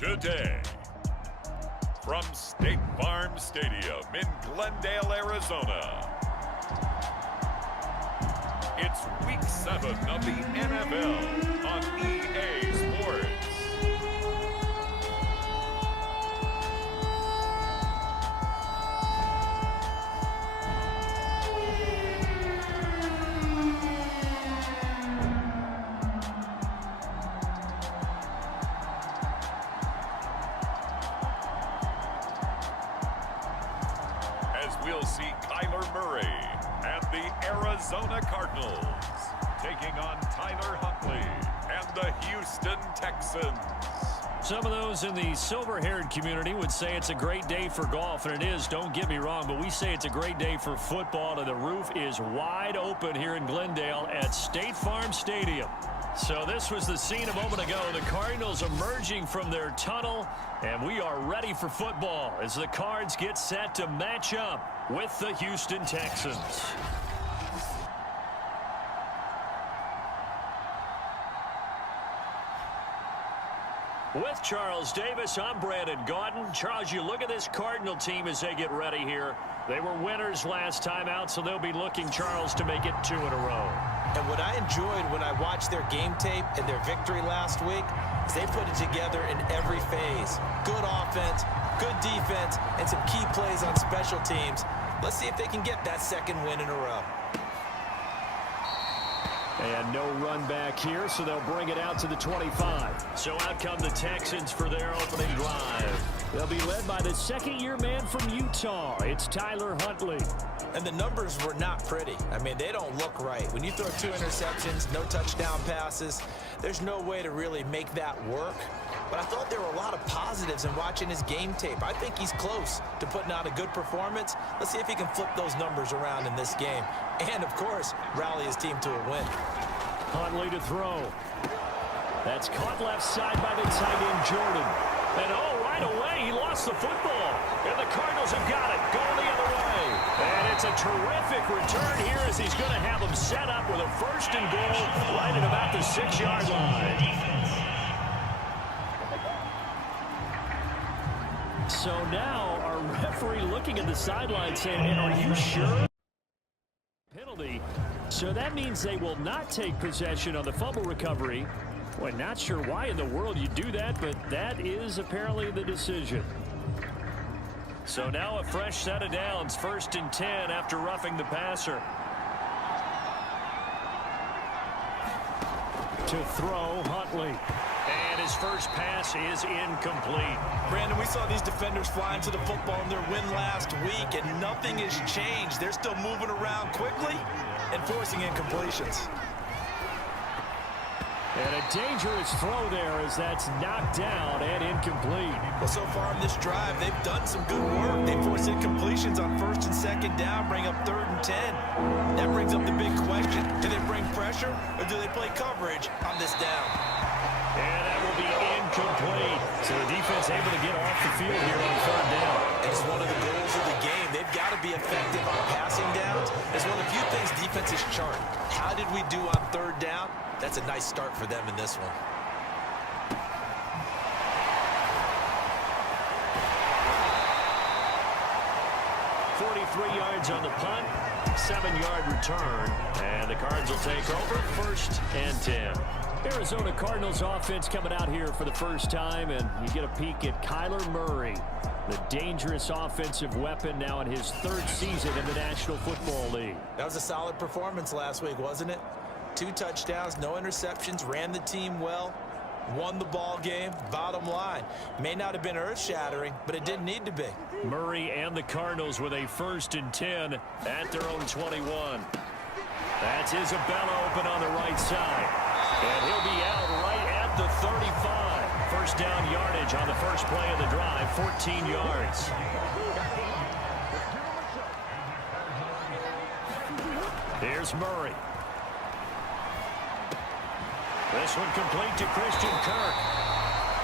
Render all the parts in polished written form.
today. From State Farm Stadium in Glendale, Arizona, it's Week 7 of the NFL on EA Sports. We'll see Kyler Murray and the Arizona Cardinals taking on Tyler Huntley and the Houston Texans. Some of those in the silver-haired community would say it's a great day for golf, and it is, don't get me wrong, but we say it's a great day for football, and the roof is wide open here in Glendale at State Farm Stadium. So this was the scene a moment ago. The Cardinals emerging from their tunnel, and we are ready for football as the Cards get set to match up with the Houston Texans. With Charles Davis, I'm Brandon Gaudin. Charles, you look at this Cardinal team as they get ready here. They were winners last time out, so they'll be looking, Charles, to make it 2 in a row. And what I enjoyed when I watched their game tape and their victory last week is they put it together in every phase. Good offense, good defense, and some key plays on special teams. Let's see if they can get that second win in a row. And no run back here, so they'll bring it out to the 25. So out come the Texans for their opening drive. They'll be led by the second-year man from Utah. It's Tyler Huntley. And the numbers were not pretty. I mean, they don't look right. When you throw 2 interceptions, no touchdown passes, there's no way to really make that work. But I thought there were a lot of positives in watching his game tape. I think he's close to putting out a good performance. Let's see if he can flip those numbers around in this game. And, of course, rally his team to a win. Huntley to throw. That's caught left side by the tight end, Jordan. And, right away, he lost the football. And the Cardinals have got it, going the other way. And it's a terrific return here as he's going to have them set up with a 1st and goal right at about the 6-yard line. So now our referee looking at the sideline saying, are you sure? Penalty. So that means they will not take possession on the fumble recovery. Well, not sure why in the world you do that, but that is apparently the decision. So now a fresh set of downs, 1st and 10 after roughing the passer. To throw, Huntley. And his first pass is incomplete. Brandon, we saw these defenders fly into the football in their win last week, and nothing has changed. They're still moving around quickly and forcing incompletions. And a dangerous throw there as that's knocked down and incomplete. Well, so far in this drive, they've done some good work. They forced incompletions on 1st and 2nd down, bring up 3rd and 10. That brings up the big question. Do they bring pressure or do they play coverage on this down? And that will be incomplete. So the defense able to get off the field here on 3rd down. It's one of the goals of the game. They've got to be effective on passing downs. It's one of the few things defenses chart. How did we do on 3rd down? That's a nice start for them in this one. Yards on the punt, 7-yard return, and the Cards will take over 1st and 10. Arizona Cardinals offense coming out here for the first time, and you get a peek at Kyler Murray, the dangerous offensive weapon now in his 3rd season in the National Football League. That was a solid performance last week, wasn't it? 2 touchdowns, no interceptions, ran the team well, won the ball game. Bottom line, may not have been earth-shattering, but it didn't need to be. Murray and the Cardinals with a 1st and 10 at their own 21. That's Isabella open on the right side. And he'll be out right at the 35. 1st down yardage on the first play of the drive, 14 yards. Here's Murray. This one complete to Christian Kirk.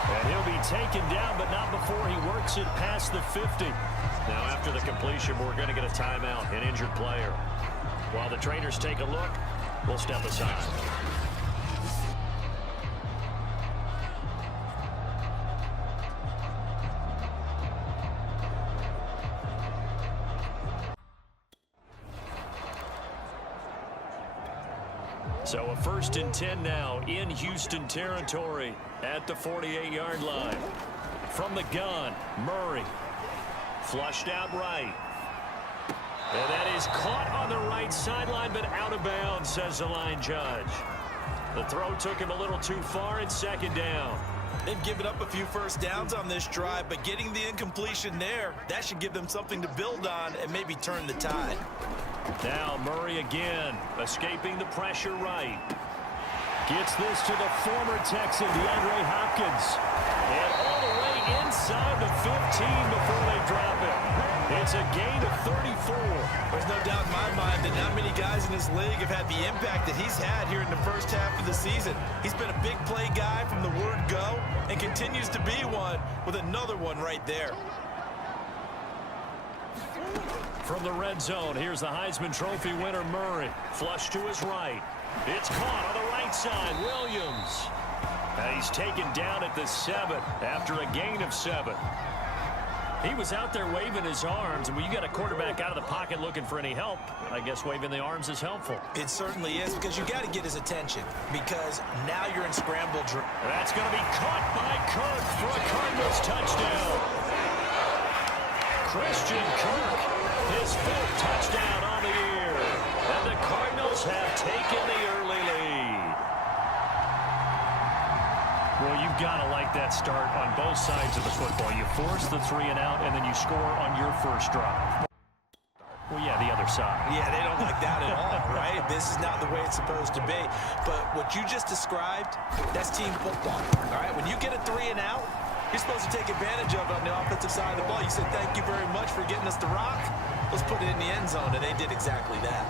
And he'll be taken down, but not before he works it past the 50. Now, after the completion, we're going to get a timeout, an injured player. While the trainers take a look, we'll step aside. So a 1st and 10 now in Houston territory at the 48-yard line. From the gun, Murray. Flushed out right. And that is caught on the right sideline, but out of bounds, says the line judge. The throw took him a little too far. It's 2nd down. They've given up a few first downs on this drive, but getting the incompletion there, that should give them something to build on and maybe turn the tide. Now Murray again, escaping the pressure right. Gets this to the former Texan, DeAndre Hopkins. And all the way inside the 15 before they drop it. It's a gain of 34. There's no doubt in my mind that not many guys in this league have had the impact that he's had here in the first half of the season. He's been a big play guy from the word go and continues to be one with another one right there. From the red zone, here's the Heisman Trophy winner, Murray. Flush to his right. It's caught on the right side, Williams. And he's taken down at the 7 after a gain of 7. He was out there waving his arms, and when you got a quarterback out of the pocket looking for any help, I guess waving the arms is helpful. It certainly is, because you got to get his attention, because now you're in scramble drill. That's going to be caught by Kirk for a Cardinals touchdown. Christian Kirk, his 5th touchdown on the year, and the Cardinals have taken the early lead. Well, you've got to like that start on both sides of the football. You force the 3 and out, and then you score on your first drive. Well, yeah, the other side. Yeah, they don't like that at all, right? This is not the way it's supposed to be. But what you just described, that's team football, all right? When you get a 3 and out, you're supposed to take advantage of it on the offensive side of the ball. You said, thank you very much for getting us the rock. Let's put it in the end zone, and they did exactly that.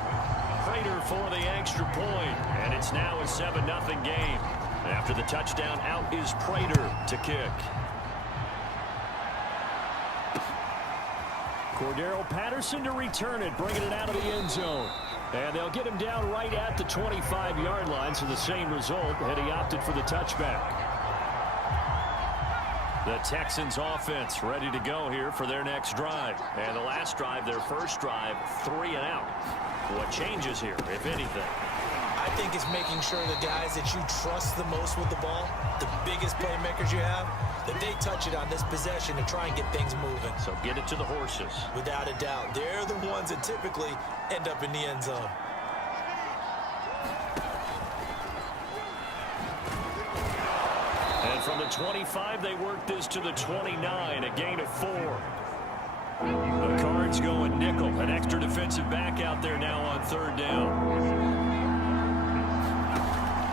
Prater for the extra point, and it's now a 7-0 game. After the touchdown, out is Prater to kick. Cordero Patterson to return it, bringing it out of the end zone. And they'll get him down right at the 25-yard line, so the same result, and he opted for the touchback. The Texans offense ready to go here for their next drive. And the last drive, their first drive, 3 and out. What changes here, if anything? I think it's making sure the guys that you trust the most with the ball, the biggest playmakers you have, that they touch it on this possession to try and get things moving. So get it to the horses. Without a doubt. They're the ones that typically end up in the end zone. And from the 25, they work this to the 29, a gain of 4. The Cards going nickel, an extra defensive back out there now on 3rd down.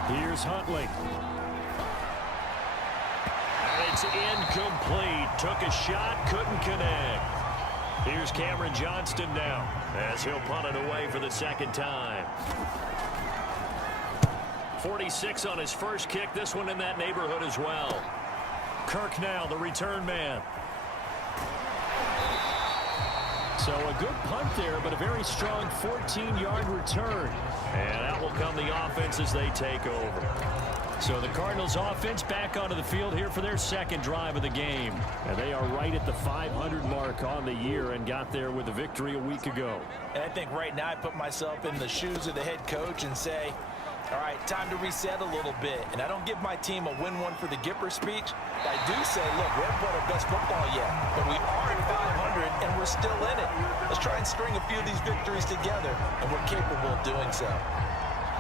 Here's Huntley. And it's incomplete. Took a shot, couldn't connect. Here's Cameron Johnston now as he'll punt it away for the 2nd time. 46 on his first kick. This one in that neighborhood as well. Kirk now, the return man. So a good punt there, but a very strong 14-yard return. And out will come the offense as they take over. So the Cardinals offense back onto the field here for their 2nd drive of the game. And they are right at the 500 mark on the year and got there with a victory a week ago. And I think right now I put myself in the shoes of the head coach and say, all right, time to reset a little bit. And I don't give my team a win one for the Gipper speech. I do say, look, we haven't played our best football yet, but we are at 500 and we're still in it. Let's try and string a few of these victories together, and we're capable of doing so.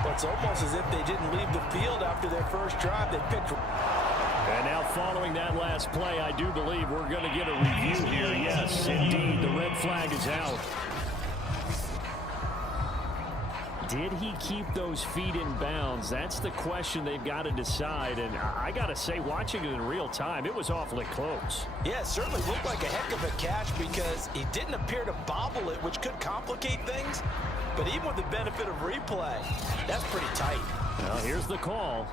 But it's almost as if they didn't leave the field after their first drive. They picked. And now following that last play, I do believe we're going to get a review here. Yes, indeed, the red flag is out. Did he keep those feet in bounds? That's the question they've got to decide. And I got to say, watching it in real time, it was awfully close. Yeah, it certainly looked like a heck of a catch because he didn't appear to bobble it, which could complicate things. But even with the benefit of replay, that's pretty tight. Well, here's the call.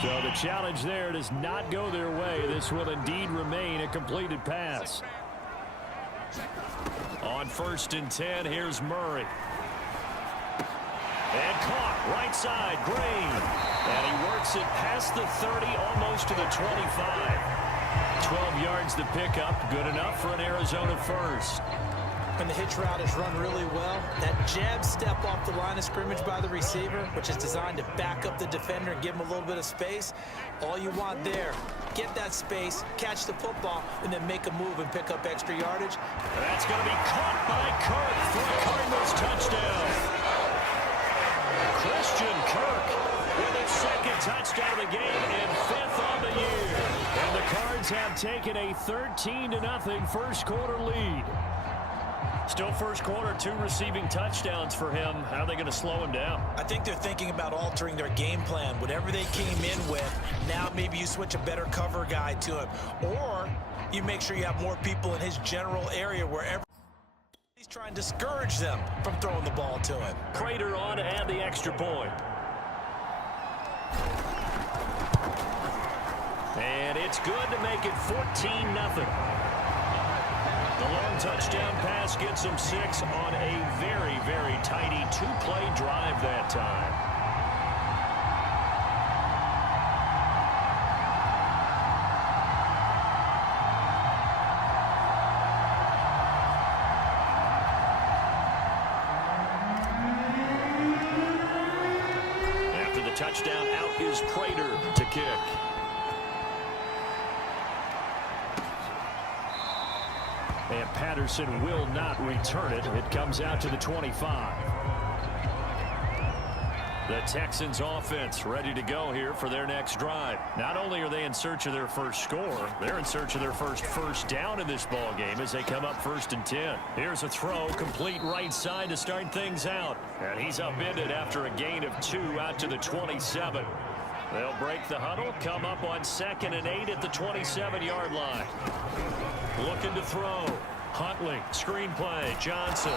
So the challenge there does not go their way. This will indeed remain a completed pass. On 1st and 10, here's Murray. And caught, right side, Green. And he works it past the 30, almost to the 25. 12 yards to pick up, good enough for an Arizona first. when the hitch route is run really well. That jab step off the line of scrimmage by the receiver, which is designed to back up the defender and give him a little bit of space. All you want there, get that space, catch the football, and then make a move and pick up extra yardage. That's going to be caught by Kirk for a Cardinals touchdown. Christian Kirk with his second touchdown of the game and 5th on the year. And the Cards have taken a 13-0 first quarter lead. Still first quarter, 2 receiving touchdowns for him. How are they going to slow him down? I think they're thinking about altering their game plan. Whatever they came in with, now maybe you switch a better cover guy to him. Or you make sure you have more people in his general area wherever he's trying to discourage them from throwing the ball to him. Prater on to add the extra point. And it's good to make it 14-0. The long touchdown pass gets them 6 on a very, very tidy 2-play drive that time. After the touchdown, out is Prater to kick. And Patterson will not return it. It comes out to the 25. The Texans offense ready to go here for their next drive. Not only are they in search of their first score, they're in search of their first down in this ball game as they come up 1st and 10. Here's a throw, complete right side to start things out. And he's upended after a gain of 2 out to the 27. They'll break the huddle, come up on 2nd and 8 at the 27-yard line. Looking to throw. Huntley, screen play, Johnson.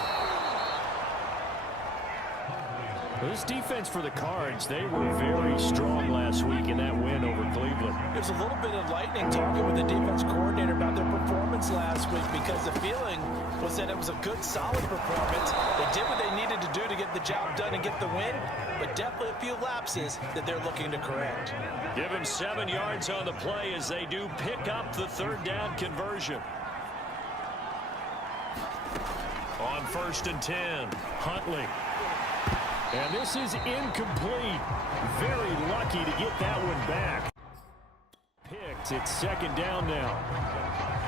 This defense for the Cards, they were very strong last week in that win over Cleveland. There's a little bit of lightning talking with the defense coordinator about their performance last week because the feeling was that it was a good, solid performance. They did what they needed to do to get the job done and get the win, but definitely a few lapses that they're looking to correct. Give him 7 yards on the play as they do pick up the 3rd down conversion. On 1st and 10, Huntley. And this is incomplete. Very lucky to get that one back. Picked. It's 2nd down now.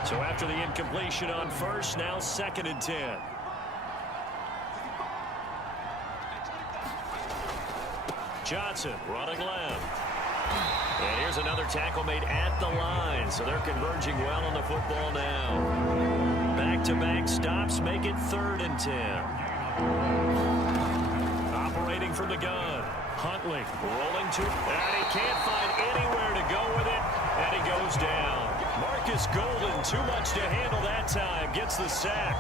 So after the incompletion on 1st, now 2nd and 10. Johnson running left. And here's another tackle made at the line. So they're converging well on the football now. Back-to-back stops make it 3rd and 10. Operating from the gun. Huntley rolling to, and he can't find anywhere to go with it, and he goes down. Marcus Golden, too much to handle that time, gets the sack.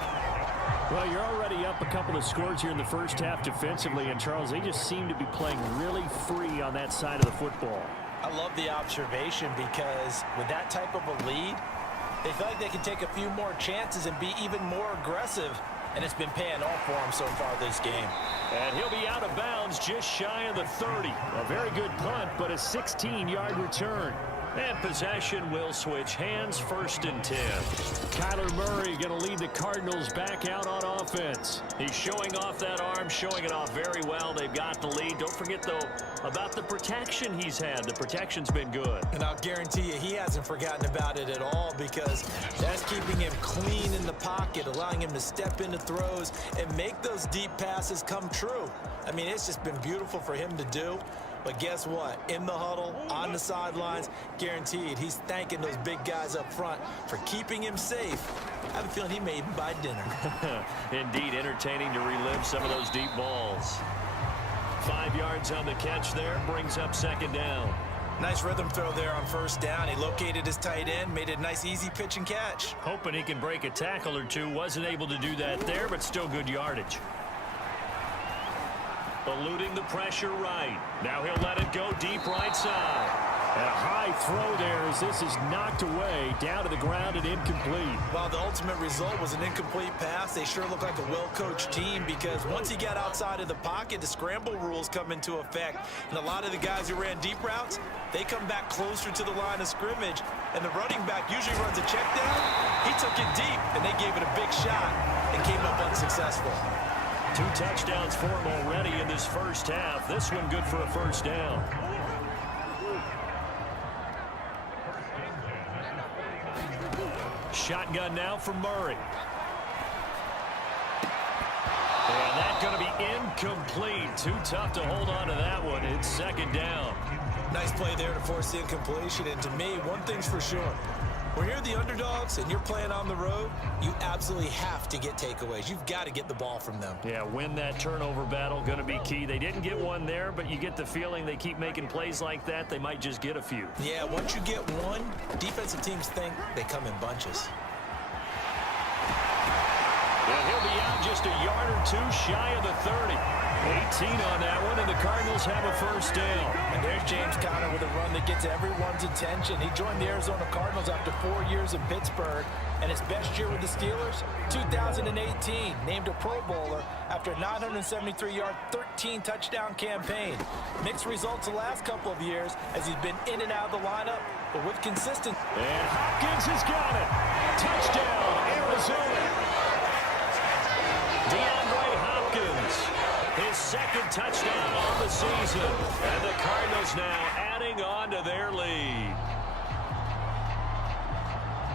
Well, you're already up a couple of scores here in the first half defensively, and Charles, they just seem to be playing really free on that side of the football. I love the observation because with that type of a lead, they feel like they can take a few more chances and be even more aggressive. And it's been paying off for him so far this game. And he'll be out of bounds just shy of the 30. A very good punt, but a 16-yard return. And possession will switch hands, 1st and 10. Kyler Murray going to lead the Cardinals back out on offense. He's showing off that arm, showing it off very well. They've got the lead. Don't forget, though, about the protection he's had. The protection's been good. And I'll guarantee you he hasn't forgotten about it at all because that's keeping him clean in the pocket, allowing him to step into throws and make those deep passes come true. I mean, it's just been beautiful for him to do. But guess what? In the huddle, on the sidelines, guaranteed he's thanking those big guys up front for keeping him safe. I have a feeling he may even buy dinner. Indeed, entertaining to relive some of those deep balls. 5 yards on the catch there, brings up 2nd down. Nice rhythm throw there on 1st down. He located his tight end, made a nice easy pitch and catch. Hoping he can break a tackle or two. Wasn't able to do that there, but still good yardage. Eluding the pressure right. Now he'll let it go deep right side. And a high throw there as this is knocked away, down to the ground and incomplete. While the ultimate result was an incomplete pass, they sure look like a well-coached team because once he got outside of the pocket, the scramble rules come into effect. And a lot of the guys who ran deep routes, they come back closer to the line of scrimmage. And the running back usually runs a check down. He took it deep, and they gave it a big shot. and came up unsuccessful. 2 touchdowns for him already in this first half. This one good for a first down. Shotgun now for Murray. And that's going to be incomplete. Too tough to hold on to that one. It's second down. Nice play there to force the incompletion. And to me, one thing's for sure. When you're the underdogs and you're playing on the road, you absolutely have to get takeaways. You've got to get the ball from them. Yeah, win that turnover battle, going to be key. They didn't get one there, but you get the feeling they keep making plays like that, they might just get a few. Yeah, once you get one, defensive teams think they come in bunches. And he'll be out just a yard or 2 shy of the 30. 18 on that one, and the Cardinals have a first down. And there's James Conner with a run that gets everyone's attention. He joined the Arizona Cardinals after 4 years in Pittsburgh, and his best year with the Steelers, 2018, named a Pro Bowler after a 973-yard, 13-touchdown campaign. Mixed results the last couple of years as he's been in and out of the lineup, but with consistency. And Hopkins has got it. Touchdown, Arizona. DeAndre Hopkins, his second touchdown on the season. And the Cardinals now adding on to their lead.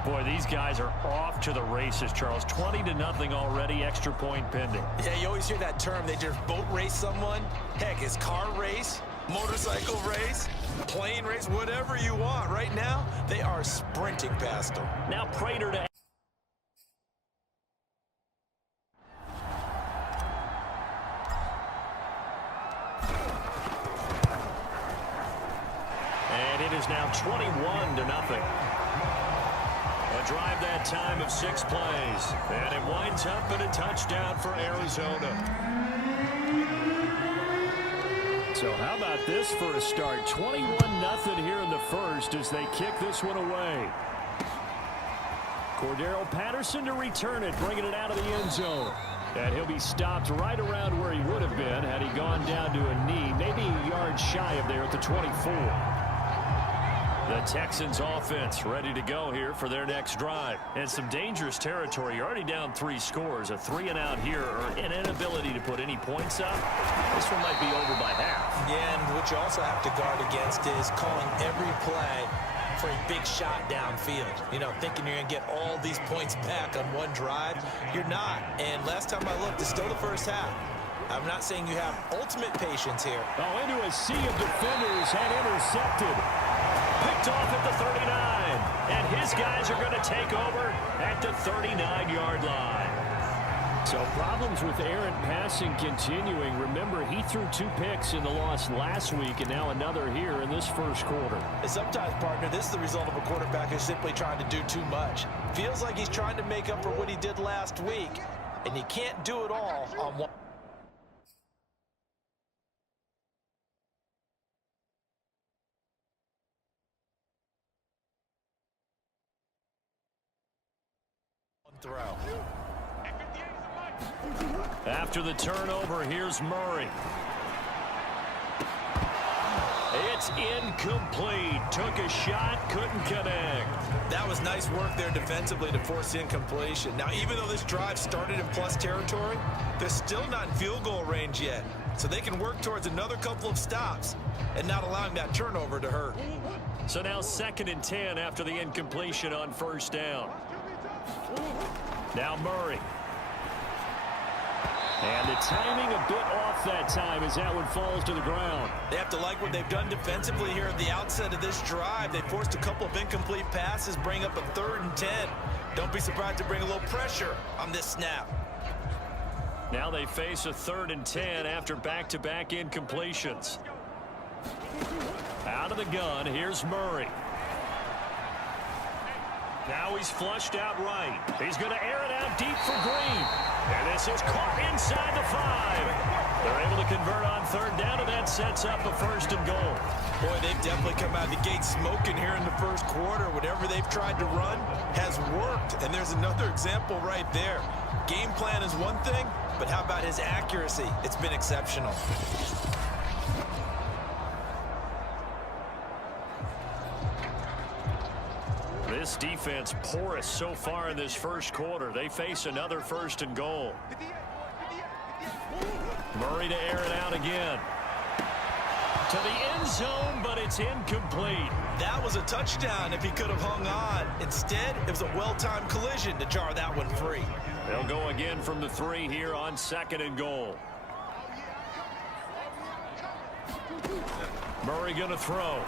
Boy, these guys are off to the races, Charles. 20-0 already, extra point pending. Yeah, you always hear that term. They just boat race someone. Heck, it's car race, motorcycle race, plane race, whatever you want. Right now, they are sprinting past them. Now Prater to... And it is now 21-0. A drive that time of 6 plays. And it winds up in a touchdown for Arizona. So how about this for a start? 21-0 here in the first as they kick this one away. Cordero Patterson to return it, bringing it out of the end zone. And he'll be stopped right around where he would have been had he gone down to a knee, maybe a yard shy of there at the 24. The Texans offense ready to go here for their next drive. And some dangerous territory. You're already down 3 scores. A 3-and-out here or an inability to put any points up. This one might be over by half. Yeah, and what you also have to guard against is calling every play for a big shot downfield. You know, thinking you're going to get all these points back on one drive. You're not. And last time I looked, it's still the first half. I'm not saying you have ultimate patience here. Oh, into a sea of defenders and intercepted. Picked off at the 39. And his guys are going to take over at the 39-yard line. So problems with errant passing continuing. Remember, he threw 2 picks in the loss last week and now another here in this first quarter. And sometimes, partner, this is the result of a quarterback who's simply trying to do too much. Feels like he's trying to make up for what he did last week, and he can't do it all on one throw. After the turnover, here's Murray. It's incomplete. Took a shot, couldn't connect. That was nice work there defensively to force incompletion. Now, even though this drive started in plus territory, they're still not in field goal range yet. So they can work towards another couple of stops and not allowing that turnover to hurt. So now 2nd and 10 after the incompletion on first down. Now Murray. And the timing a bit off that time as that one falls to the ground. They have to like what they've done defensively here at the outset of this drive. They forced a couple of incomplete passes, bring up a 3rd and 10. Don't be surprised to bring a little pressure on this snap. Now they face a 3rd and 10 after back-to-back incompletions. Out of the gun, here's Murray. Now he's flushed out right. He's going to air it out deep for Green. And this is caught inside the 5. They're able to convert on 3rd down, and that sets up a 1st and goal. Boy, they've definitely come out of the gate smoking here in the first quarter. Whatever they've tried to run has worked. And there's another example right there. Game plan is one thing, but how about his accuracy? It's been exceptional. This defense porous so far in this first quarter. They face another 1st and goal. Murray to air it out again. To the end zone, but it's incomplete. That was a touchdown if he could have hung on. Instead, it was a well-timed collision to jar that one free. They'll go again from the 3 here on 2nd and goal. Murray going to throw.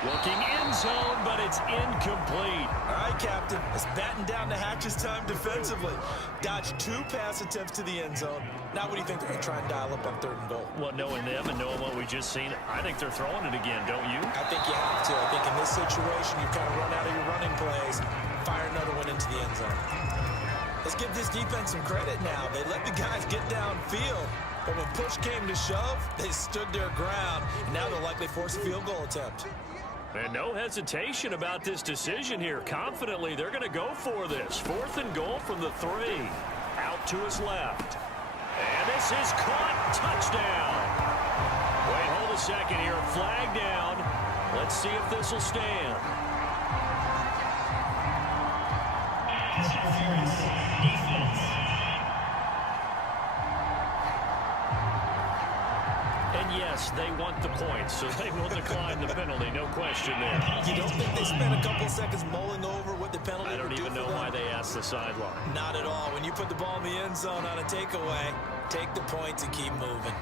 Looking end zone, but it's incomplete. All right, Captain. It's batten down the hatches time defensively. Dodged 2 pass attempts to the end zone. Now what do you think they're going to try and dial up on 3rd and goal? Well, knowing them and knowing what we just seen, I think they're throwing it again, don't you? I think you have to. I think in this situation, you kind of run out of your running plays, fire another one into the end zone. Let's give this defense some credit now. They let the guys get downfield, but when push came to shove, they stood their ground, and now they'll likely force a field goal attempt. And no hesitation about this decision here. Confidently, they're going to go for this. 4th and goal from the 3. Out to his left. And this is caught. Touchdown. Wait, hold a second here. Flag down. Let's see if this will stand. And yes, they want the points, so they will decline the penalty. No question there. You don't think they spent a couple seconds mulling over what the penalty I don't even know why they asked the sideline. Not at all. When you put the ball in the end zone on a takeaway, take the points and keep moving.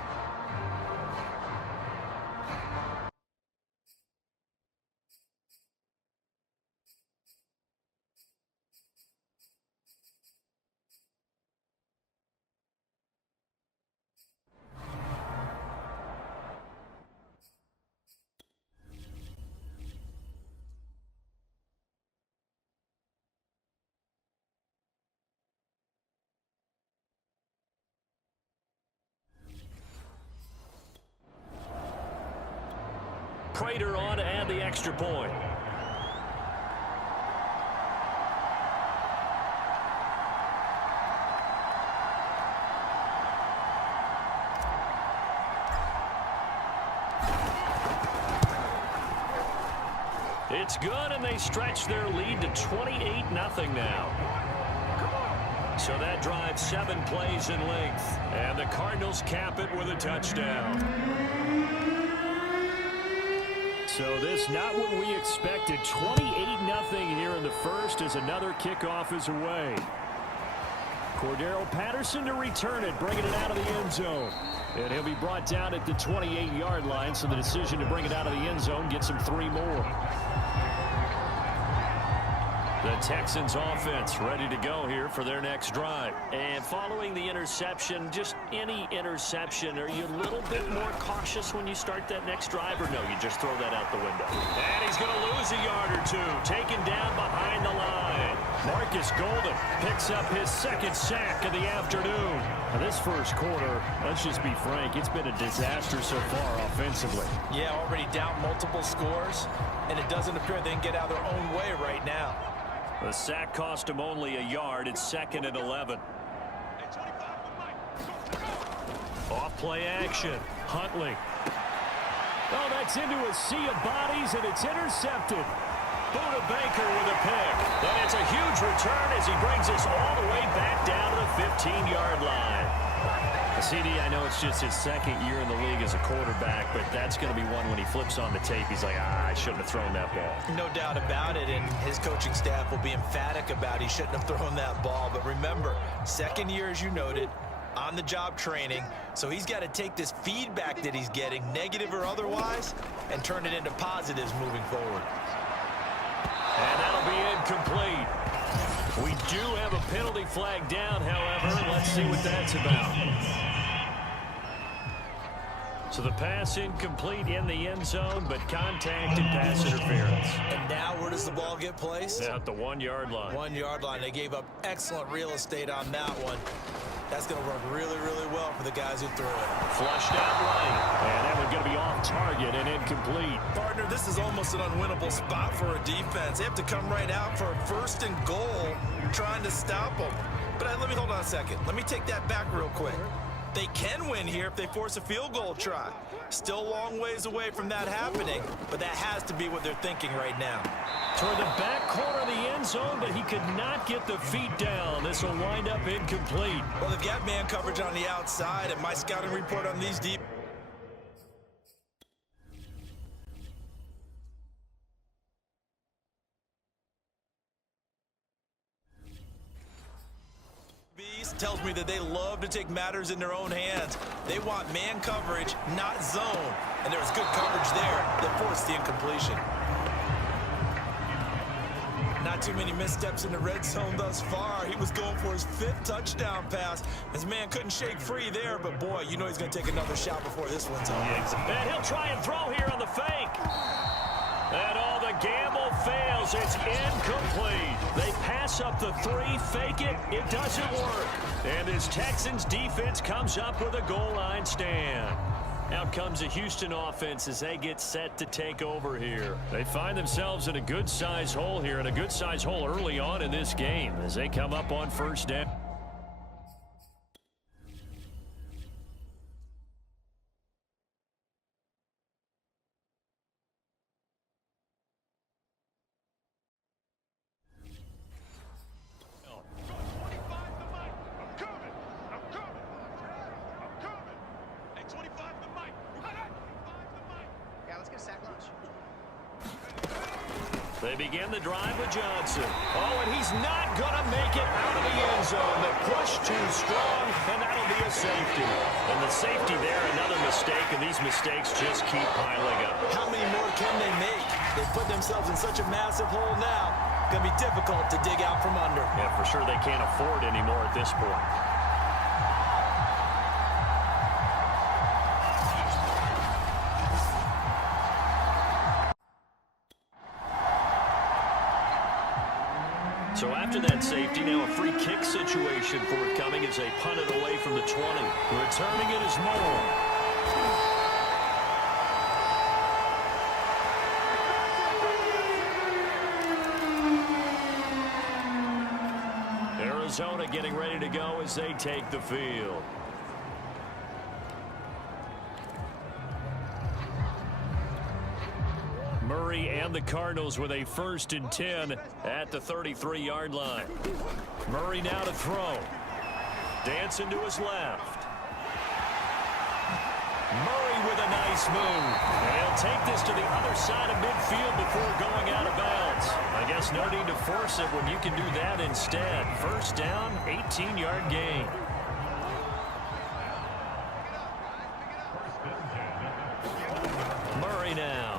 Prater on to add the extra point. It's good, and they stretch their lead to 28-0 now. So that drives 7 plays in length, and the Cardinals cap it with a touchdown. So this not what we expected. 28-0 here in the first as another kickoff is away. Cordero Patterson to return it, bringing it out of the end zone. And he'll be brought down at the 28-yard line, so the decision to bring it out of the end zone gets him 3 more. The Texans offense ready to go here for their next drive. And following the interception, just any interception, are you a little bit more cautious when you start that next drive, or no, you just throw that out the window? And he's going to lose a yard or 2, taken down behind the line. Marcus Golden picks up his 2nd sack of the afternoon. Now this first quarter, let's just be frank, it's been a disaster so far offensively. Yeah, already down multiple scores, and it doesn't appear they can get out of their own way right now. The sack cost him only a yard. It's 2nd and 11. Off play action. Huntley. Oh, that's into a sea of bodies, and it's intercepted. Buda Baker with a pick. And it's a huge return as he brings us all the way back down to the 15-yard line. CD, I know it's just his 2nd year in the league as a quarterback, but that's going to be one when he flips on the tape, he's like, I shouldn't have thrown that ball. No doubt about it, and his coaching staff will be emphatic about he shouldn't have thrown that ball. But remember, 2nd year, as you noted, on-the-job training, so he's got to take this feedback that he's getting, negative or otherwise, and turn it into positives moving forward. And that'll be incomplete. We do have a penalty flag down, however. Let's see what that's about. So the pass incomplete in the end zone, but contact and pass interference. And now where does the ball get placed? At the 1-yard line. 1-yard line. They gave up excellent real estate on that one. That's going to work really, really well for the guys who threw it. Flushed out right. And that one's going to be off target and incomplete. Partner, this is almost an unwinnable spot for a defense. They have to come right out for a 1st and goal trying to stop them. But let me hold on a second. Let me take that back real quick. They can win here if they force a field goal try. Still a long ways away from that happening, but that has to be what they're thinking right now. Toward the back corner of the end zone, but he could not get the feet down. This will wind up incomplete. Well, they've got man coverage on the outside, and my scouting report on these deep... tells me that they love to take matters in their own hands. They want man coverage, not zone. And there was good coverage there that forced the incompletion. Not too many missteps in the red zone thus far. He was going for his 5th touchdown pass. His man couldn't shake free there, but boy, you know he's going to take another shot before this one's over. And he'll try and throw here on the fake. And all the gamble fails. It's incomplete. They pass up the 3, fake it. It doesn't work. And this Texans defense comes up with a goal line stand. Out comes the Houston offense as they get set to take over here. They find themselves in a good-sized hole here, and a good-sized hole early on in this game as they come up on first down. They begin the drive with Johnson. Oh, and he's not going to make it out of the end zone. The push too strong, and that'll be a safety. And the safety there, another mistake, and these mistakes just keep piling up. How many more can they make? They put themselves in such a massive hole now. Going to be difficult to dig out from under. Yeah, for sure they can't afford anymore at this point. So after that safety, now a free kick situation forthcoming as they punt it away from the 20. Returning it is Moore. Arizona getting ready to go as they take the field. Murray and the Cardinals with a 1st and 10 at the 33-yard line. Murray now to throw. Dancing to his left. Murray with a nice move. And he'll take this to the other side of midfield before going out of bounds. I guess no need to force it when you can do that instead. First down, 18-yard gain. Murray now.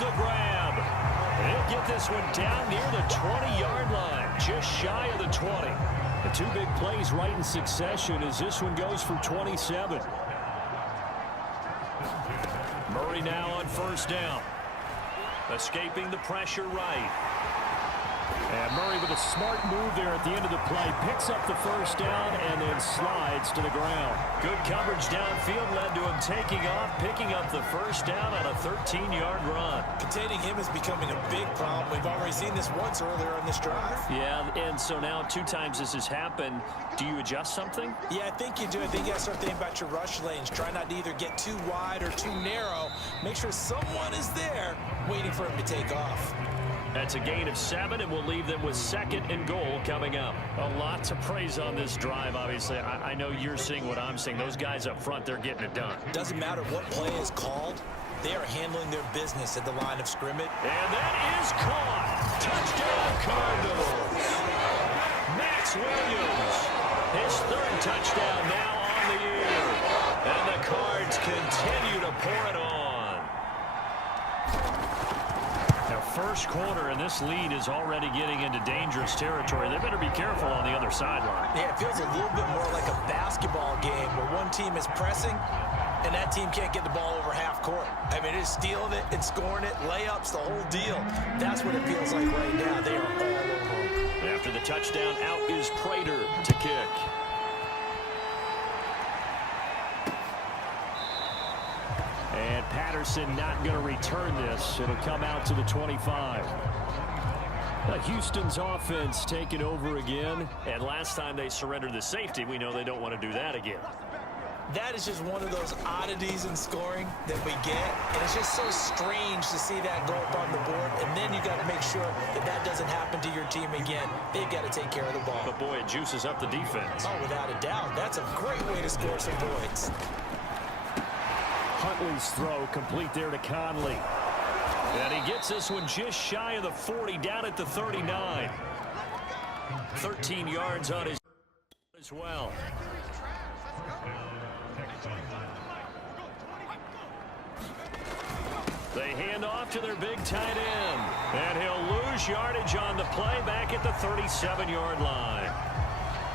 The grab. And he'll get this one down near the 20-yard line, just shy of the 20. The 2 big plays right in succession as this one goes for 27. Murray now on first down. Escaping the pressure right. And Murray with a smart move there at the end of the play. Picks up the first down and then slides to the ground. Good coverage downfield led to him taking off, picking up the first down on a 13-yard run. Containing him is becoming a big problem. We've already seen this once earlier on this drive. Yeah, and so now 2 times this has happened. Do you adjust something? Yeah, I think you do. I think you got to start thinking about your rush lanes. Try not to either get too wide or too narrow. Make sure someone is there waiting for him to take off. That's a gain of 7, and we'll leave them with 2nd and goal coming up. A lot to praise on this drive, obviously. I know you're seeing what I'm seeing. Those guys up front, they're getting it done. Doesn't matter what play is called. They are handling their business at the line of scrimmage. And that is caught. Touchdown, Cardinals. Max Williams, his 3rd touchdown now on the year. And the Cards continue to pour it on. First quarter, and this lead is already getting into dangerous territory. They better be careful on the other sideline. Yeah, it feels a little bit more like a basketball game where one team is pressing and that team can't get the ball over half court. I mean, it's stealing it and scoring it, layups, the whole deal. That's what it feels like right now. They are all over them. After the touchdown, out is Prater to kick. And Patterson not going to return this. It'll come out to the 25. Houston's offense taking over again. And last time they surrendered the safety, we know they don't want to do that again. That is just one of those oddities in scoring that we get. And it's just so strange to see that go up on the board. And then you got to make sure that that doesn't happen to your team again. They've got to take care of the ball. But, boy, it juices up the defense. Oh, without a doubt. That's a great way to score some points. Huntley's throw complete there to Conley. And he gets this one just shy of the 40, down at the 39. 13 yards on his as well. They hand off to their big tight end. And he'll lose yardage on the play back at the 37-yard line.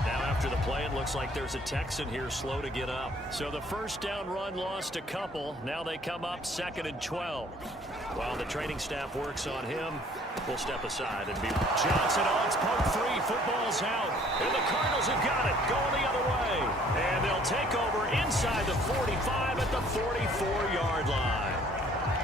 Now after the play, it looks like there's a Texan here slow to get up. So the first down run lost a couple. Now they come up 2nd and 12. While the training staff works on him, we'll step aside and be Johnson on its poke 3. Football's out. And the Cardinals have got it going the other way. And they'll take over inside the 45 at the 44-yard line.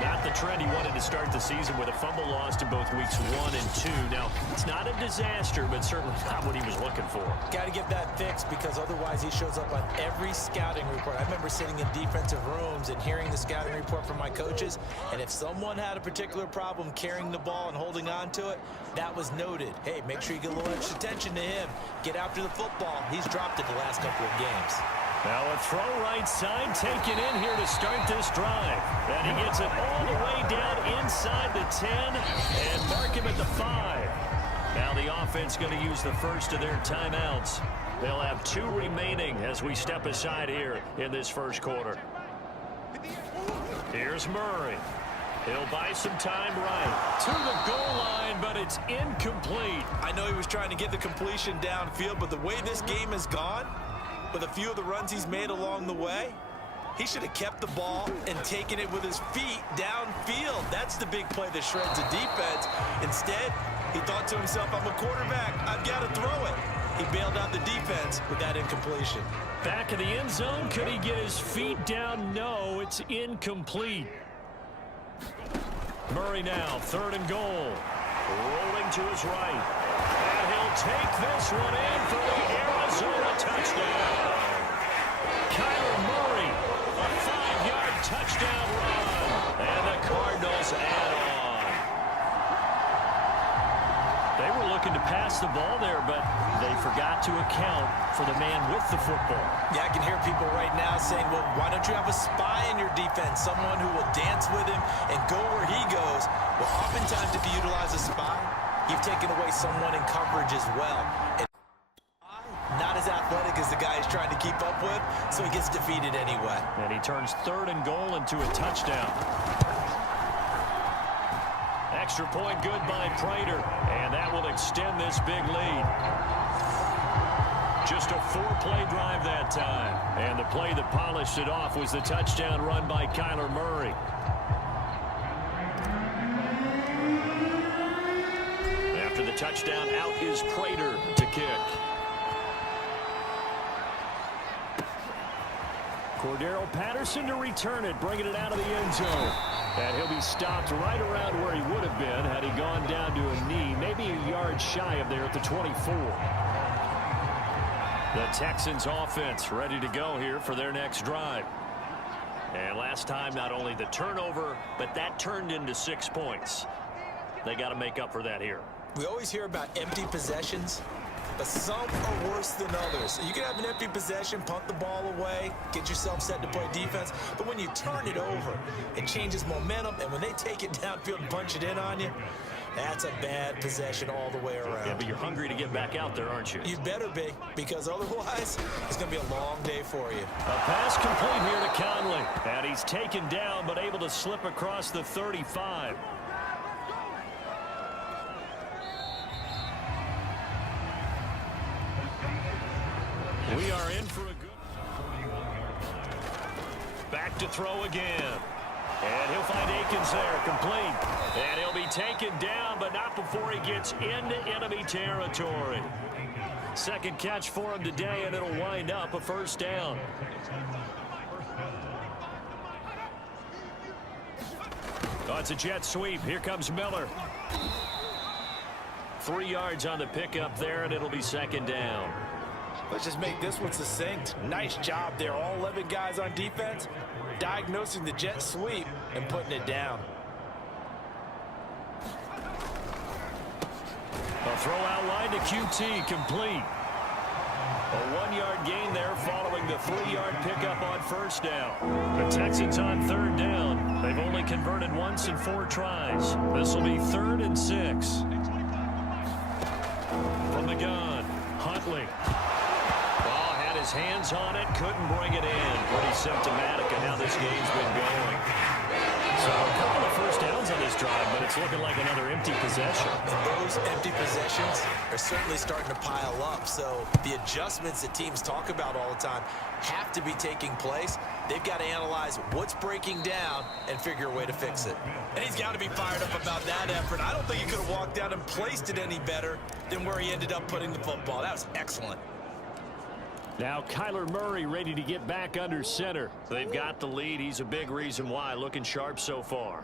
Not the trend he wanted to start the season with a fumble lost in both weeks 1 and 2. Now, it's not a disaster, but certainly not what he was looking for. Got to get that fixed because otherwise he shows up on every scouting report. I remember sitting in defensive rooms and hearing the scouting report from my coaches, and if someone had a particular problem carrying the ball and holding on to it, that was noted. Hey, make sure you get a little extra attention to him. Get after the football. He's dropped it the last couple of games. Now a throw right side taken in here to start this drive. And he gets it all the way down inside the 10 and mark him at the 5. Now the offense going to use the first of their timeouts. They'll have 2 remaining as we step aside here in this first quarter. Here's Murray. He'll buy some time right to the goal line, but it's incomplete. I know he was trying to get the completion downfield, but the way this game has gone, with a few of the runs he's made along the way, he should have kept the ball and taken it with his feet downfield. That's the big play that shreds the defense. Instead, he thought to himself, I'm a quarterback. I've got to throw it. He bailed out the defense with that incompletion. Back in the end zone, could he get his feet down? No, it's incomplete. Murray now, 3rd and goal. Rolling to his right. And he'll take this one in for the Arizona touchdown. Kyler Murray, a 5-yard touchdown run. And the Cardinals add on. They were looking to pass the ball there, but they forgot to account for the man with the football. Yeah, I can hear people right now saying, well, why don't you have a spy in your defense, someone who will dance with him and go where he goes? Well, oftentimes if you utilize a spy, you've taken away someone in coverage as well. And not as athletic as the guy he's trying to keep up with, so he gets defeated anyway. And he turns 3rd and goal into a touchdown. Extra point good by Prater, and that will extend this big lead. Just a 4-play drive that time. And the play that polished it off was the touchdown run by Kyler Murray. After the touchdown, out is Prater to kick. Cordero Patterson to return it, bringing it out of the end zone. And he'll be stopped right around where he would have been had he gone down to a knee, maybe a yard shy of there at the 24. The Texans offense ready to go here for their next drive. And last time, not only the turnover, but that turned into 6 points. They got to make up for that here. We always hear about empty possessions, but some are worse than others. You can have an empty possession, punt the ball away, get yourself set to play defense, but when you turn it over, it changes momentum, and when they take it downfield and punch it in on you, that's a bad possession all the way around. Yeah, but you're hungry to get back out there, aren't you? You better be, because otherwise, it's going to be a long day for you. A pass complete here to Conley, and he's taken down, but able to slip across the 35. We are in for a good... Back to throw again. And he'll find Akins there, complete. And he'll be taken down, but not before he gets into enemy territory. Second catch for him today, and it'll wind up a 1st down. Oh, it's a jet sweep. Here comes Miller. 3 yards on the pickup there, and it'll be second down. Let's just make this one succinct. Nice job there. All 11 guys on defense diagnosing the jet sweep and putting it down. A throw out line to QT, complete. A 1-yard gain there following the 3-yard pickup on first down. The Texans on third down. They've only converted once in 4 tries. This will be 3rd and 6. From the gun, Huntley. Ball had his hands on it, couldn't bring it in. Pretty symptomatic of how this game's been going. So a couple of first downs on this drive, but it's looking like another empty possession. And those empty possessions are certainly starting to pile up. So the adjustments that teams talk about all the time have to be taking place. They've got to analyze what's breaking down and figure a way to fix it. And he's got to be fired up about that effort. I don't think he could have walked out and placed it any better than where he ended up putting the football. That was excellent. Now Kyler Murray ready to get back under center. They've got the lead. He's a big reason why. Looking sharp so far.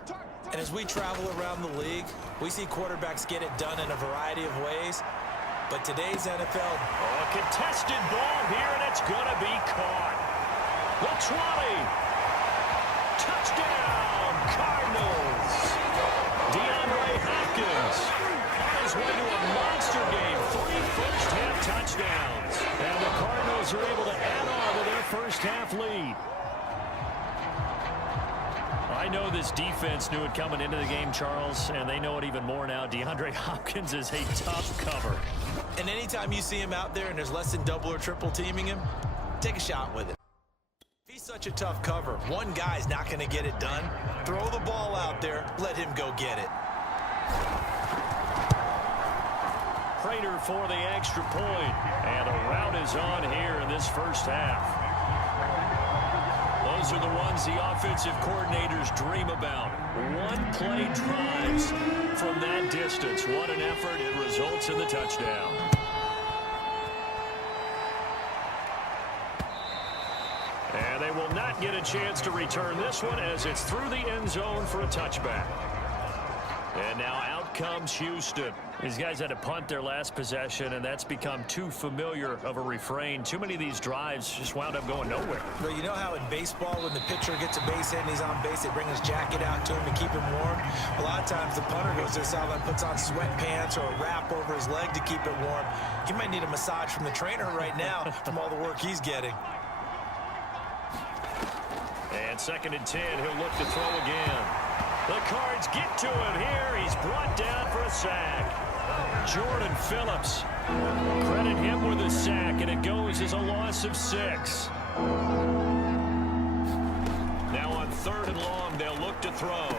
And as we travel around the league, we see quarterbacks get it done in a variety of ways. But today's NFL... A contested ball here, and it's going to be caught. The 20. Touchdown, Cardinals. DeAndre Hopkins on his way to a monster game. 3 first-half touchdowns. And the Cardinals are able to add on to their first-half lead. I know this defense knew it coming into the game, Charles, and they know it even more now. DeAndre Hopkins is a tough cover. And anytime you see him out there and there's less than double or triple teaming him, take a shot with it. If he's such a tough cover, one guy's not going to get it done. Throw the ball out there, let him go get it. Prater for the extra point, and a rout is on here in this first half. Those are the ones the offensive coordinators dream about. One-play drives from that distance. What an effort. It results in the touchdown. And they will not get a chance to return this one as it's through the end zone for a touchback. And now out comes Houston. These guys had to punt their last possession, and that's become too familiar of a refrain. Too many of these drives just wound up going nowhere. Well, you know how in baseball, when the pitcher gets a base hit and he's on base, they bring his jacket out to him to keep him warm? A lot of times the punter goes to the sideline, puts on sweatpants or a wrap over his leg to keep it warm. He might need a massage from the trainer right now from all the work he's getting. And 2nd and 10, he'll look to throw again. The Cards get to him here. He's brought down for a sack. Jordan Phillips. Credit him with a sack, and it goes as a loss of 6. Now on 3rd and long, they'll look to throw.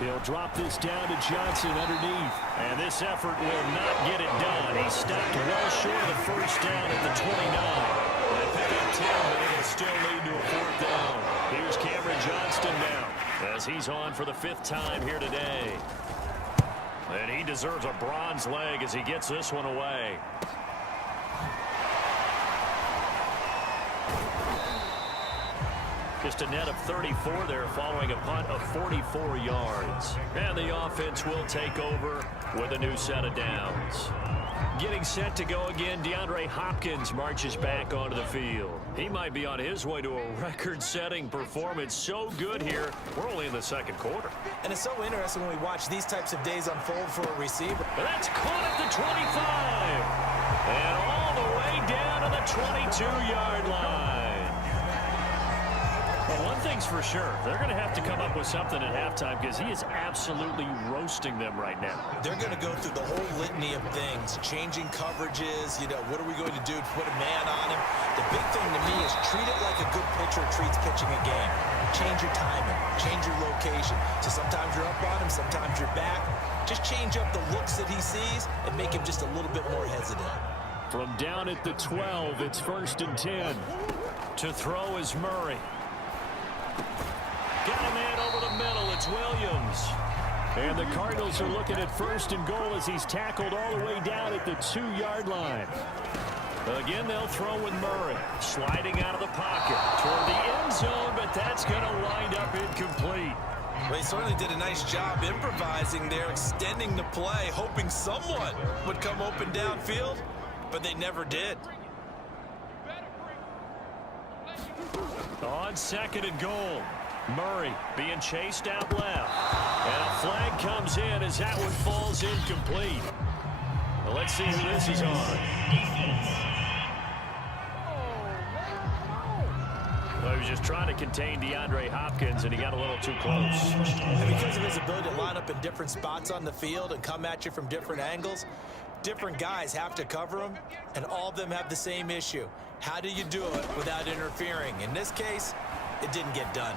He'll drop this down to Johnson underneath. And this effort will not get it done. He stopped well short of the first down at the 29. They pick up 10, but it'll still lead to a 4th down. Here's Cameron Johnston now, as he's on for the 5th time here today. And he deserves a bronze leg as he gets this one away. Just a net of 34 there following a punt of 44 yards. And the offense will take over with a new set of downs. Getting set to go again, DeAndre Hopkins marches back onto the field. He might be on his way to a record-setting performance. So good here. We're only in the 2nd quarter. And it's so interesting when we watch these types of days unfold for a receiver. But that's caught at the 25. And all the way down to the 22-yard line. Well, one thing's for sure. They're going to have to come up with something at halftime because he is absolutely roasting them right now. They're going to go through the whole litany of things, changing coverages, what are we going to do to put a man on him? The big thing to me is treat it like a good pitcher treats pitching a game. Change your timing, change your location. So sometimes you're up on him, sometimes you're back. Just change up the looks that he sees and make him just a little bit more hesitant. From down at the 12, it's 1st and 10. To throw is Murray. Got a man over the middle. It's Williams. And the Cardinals are looking at 1st and goal as he's tackled all the way down at the 2-yard line. Again, they'll throw with Murray. Sliding out of the pocket toward the end zone, but that's going to wind up incomplete. Well, he certainly did a nice job improvising there, extending the play, hoping someone would come open downfield, but they never did. On 2nd and goal, Murray being chased out left. And a flag comes in as that one falls incomplete. Well, let's see who this is on. Well, he was just trying to contain DeAndre Hopkins, and he got a little too close. And because of his ability to line up in different spots on the field and come at you from different angles, different guys have to cover him, and all of them have the same issue. How do you do it without interfering? In this case, it didn't get done.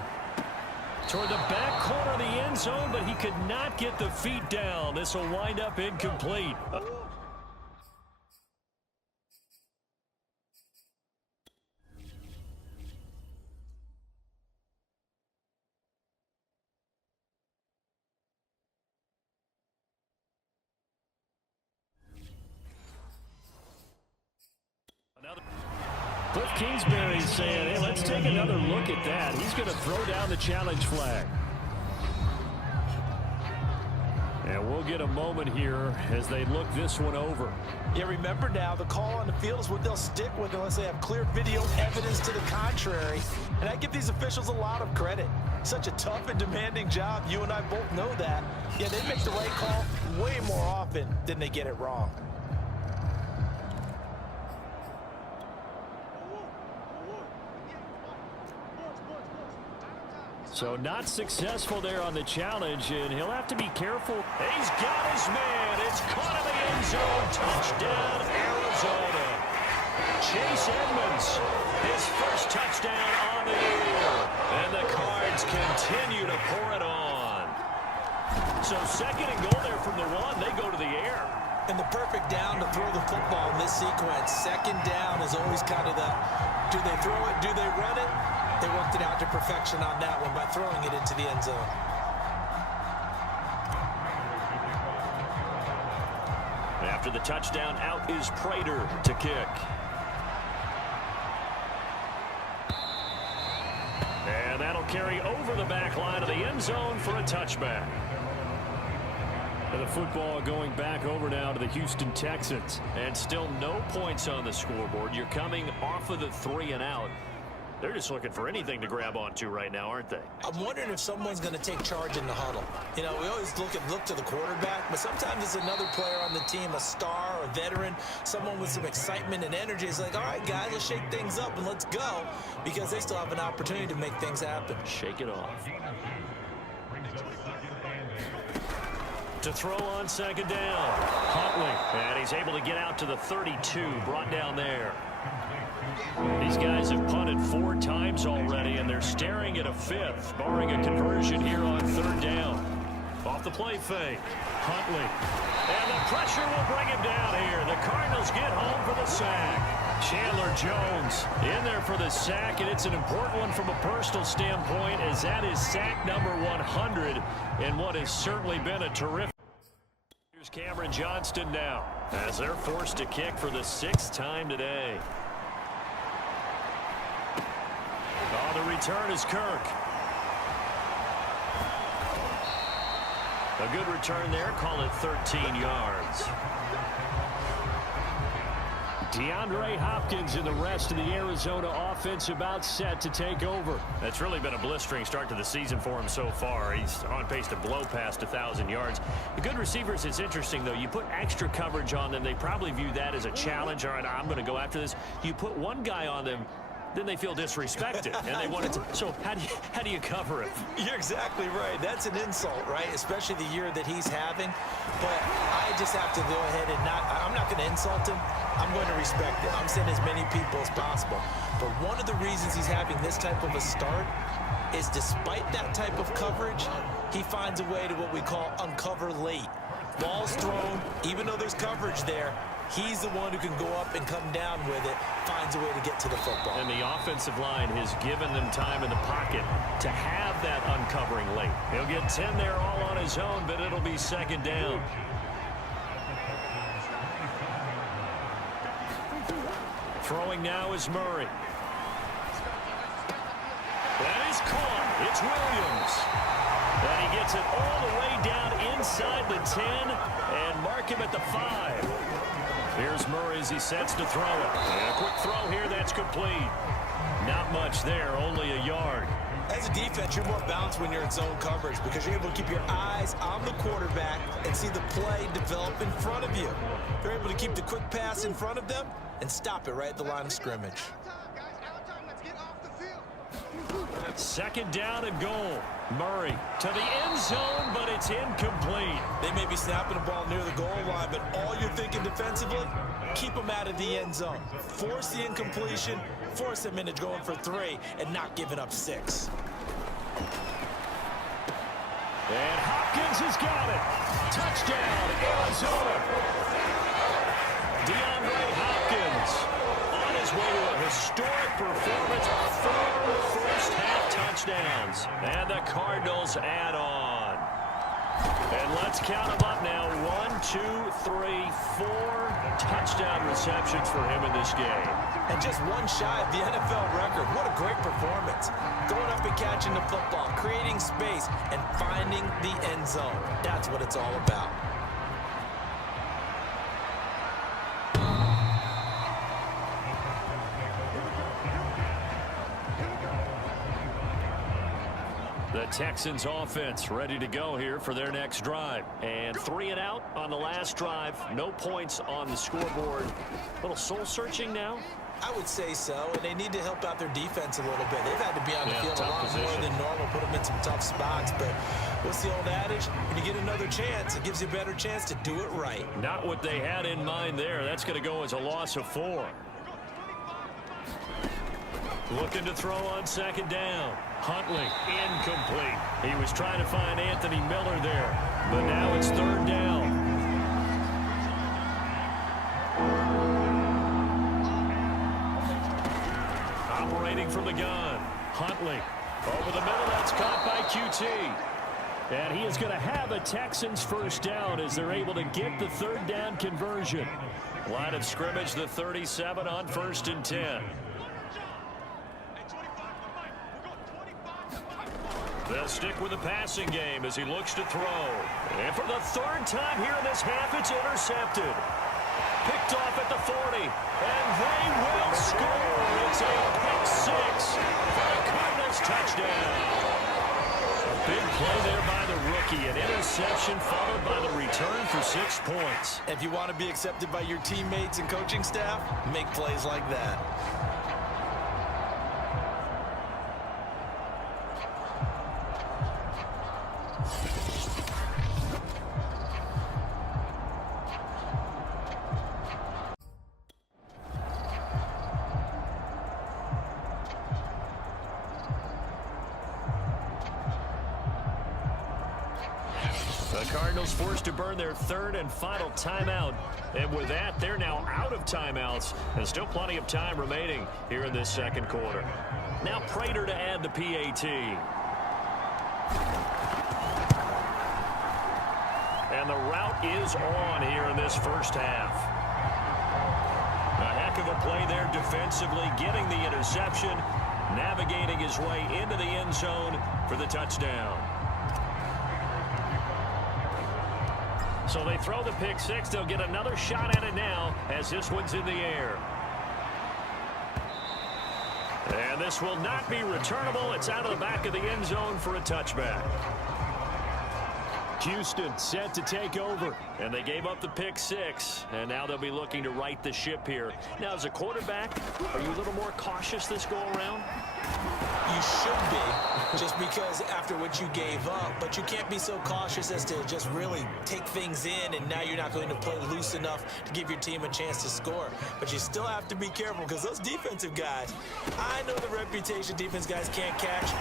Toward the back corner of the end zone, but he could not get the feet down. This will wind up incomplete. Cliff Kingsbury's saying, hey, let's take another look at that. He's going to throw down the challenge flag. And we'll get a moment here as they look this one over. Yeah, remember now, the call on the field is what they'll stick with unless they have clear video evidence to the contrary. And I give these officials a lot of credit. Such a tough and demanding job. You and I both know that. Yeah, they make the right call way more often than they get it wrong. So not successful there on the challenge, and he'll have to be careful. He's got his man. It's caught in the end zone. Touchdown, Arizona. Chase Edmonds, his first touchdown on the year. And the Cards continue to pour it on. So 2nd and goal there from the 1. They go to the air. And the perfect down to throw the football in this sequence. 2nd down is always kind of the, do they throw it, do they run it? They worked it out to perfection on that one by throwing it into the end zone. After the touchdown, out is Prater to kick. And that'll carry over the back line of the end zone for a touchback. And the football going back over now to the Houston Texans. And still no points on the scoreboard. You're coming off of the 3 and out. They're just looking for anything to grab onto right now, aren't they? I'm wondering if someone's going to take charge in the huddle. You know, we always look to the quarterback, but sometimes it's another player on the team, a star, a veteran, someone with some excitement and energy. It's like, all right, guys, let's shake things up and let's go, because they still have an opportunity to make things happen. Shake it off. To throw on 2nd down. Huntley, and he's able to get out to the 32, brought down there. These guys have punted 4 times already, and they're staring at a 5th, barring a conversion here on 3rd down. Off the play fake. Huntley. And the pressure will bring him down here. The Cardinals get home for the sack. Chandler Jones in there for the sack, and it's an important one from a personal standpoint, as that is sack number 100 in what has certainly been a terrific. Here's Cameron Johnston now, as they're forced to kick for the 6th time today. Oh, the return is Kirk. A good return there. Call it 13 yards. DeAndre Hopkins and the rest of the Arizona offense about set to take over. That's really been a blistering start to the season for him so far. He's on pace to blow past 1,000 yards. The good receivers is interesting, though. You put extra coverage on them, they probably view that as a challenge. All right, I'm going to go after this. You put one guy on them, then they feel disrespected, and they want to. So how do you cover it? You're exactly right. That's an insult, right? Especially the year that he's having. But I just have to go ahead and I'm not going to insult him. I'm going to respect it. I'm saying as many people as possible. But one of the reasons he's having this type of a start is, despite that type of coverage, he finds a way to what we call uncover late. Ball's thrown, even though there's coverage there, he's the one who can go up and come down with it, finds a way to get to the football. And the offensive line has given them time in the pocket to have that uncovering late. He'll get 10 there all on his own, but it'll be 2nd down. Throwing now is Murray. That is caught. It's Williams. And he gets it all the way down inside the 10 and mark him at the 5. Here's Murray as he sets to throw it. And a quick throw here that's complete. Not much there, only a yard. As a defense, you're more balanced when you're in zone coverage because you're able to keep your eyes on the quarterback and see the play develop in front of you. You're able to keep the quick pass in front of them and stop it right at the line of scrimmage. Second down and goal. Murray to the end zone, but it's incomplete. They may be snapping the ball near the goal line, but all you're thinking defensively, keep them out of the end zone. Force the incompletion, force them into going for 3, and not giving up 6. And Hopkins has got it. Touchdown, Arizona. DeAndre Hopkins on his way to a historic performance. 4 first-half touchdowns. And the Cardinals add on. And let's count them up now. 1, 2, 3, 4 touchdown receptions for him in this game. And just one shy of the NFL record. What a great performance. Going up and catching the football, creating space, and finding the end zone. That's what it's all about. The Texans offense ready to go here for their next drive. And 3 and out on the last drive. No points on the scoreboard. A little soul-searching now. I would say so, and they need to help out their defense a little bit. They've had to be on the field a lot more than normal, put them in some tough spots. But what's the old adage? When you get another chance, it gives you a better chance to do it right. Not what they had in mind there. That's going to go as a loss of 4. Looking to throw on second down. Huntley, incomplete. He was trying to find Anthony Miller there, but now it's 3rd down. Operating from the gun. Huntley over the middle. That's caught by QT. And he is going to have a Texans first down as they're able to get the 3rd down conversion. Line of scrimmage, the 37 on 1st and 10. They'll stick with the passing game as he looks to throw. And for the 3rd time here in this half, it's intercepted. Picked off at the 40. And they will score. It's a pick 6 for a Cardinals touchdown. A big play there by the rookie. An interception followed by the return for 6 points. If you want to be accepted by your teammates and coaching staff, make plays like that. The Cardinals forced to burn their 3rd and final timeout. And with that, they're now out of timeouts. And still plenty of time remaining here in this 2nd quarter. Now Prater to add the PAT. And the route is on here in this 1st half. A heck of a play there defensively, getting the interception, navigating his way into the end zone for the touchdown. So they throw the pick 6. They'll get another shot at it now as this one's in the air. And this will not be returnable. It's out of the back of the end zone for a touchback. Houston set to take over, and they gave up the pick 6, and now they'll be looking to right the ship here. Now, as a quarterback, are you a little more cautious this go-around? You should be, just because after what you gave up, but you can't be so cautious as to just really take things in, and now you're not going to play loose enough to give your team a chance to score. But you still have to be careful, because those defensive guys, I know the reputation defense guys can't catch.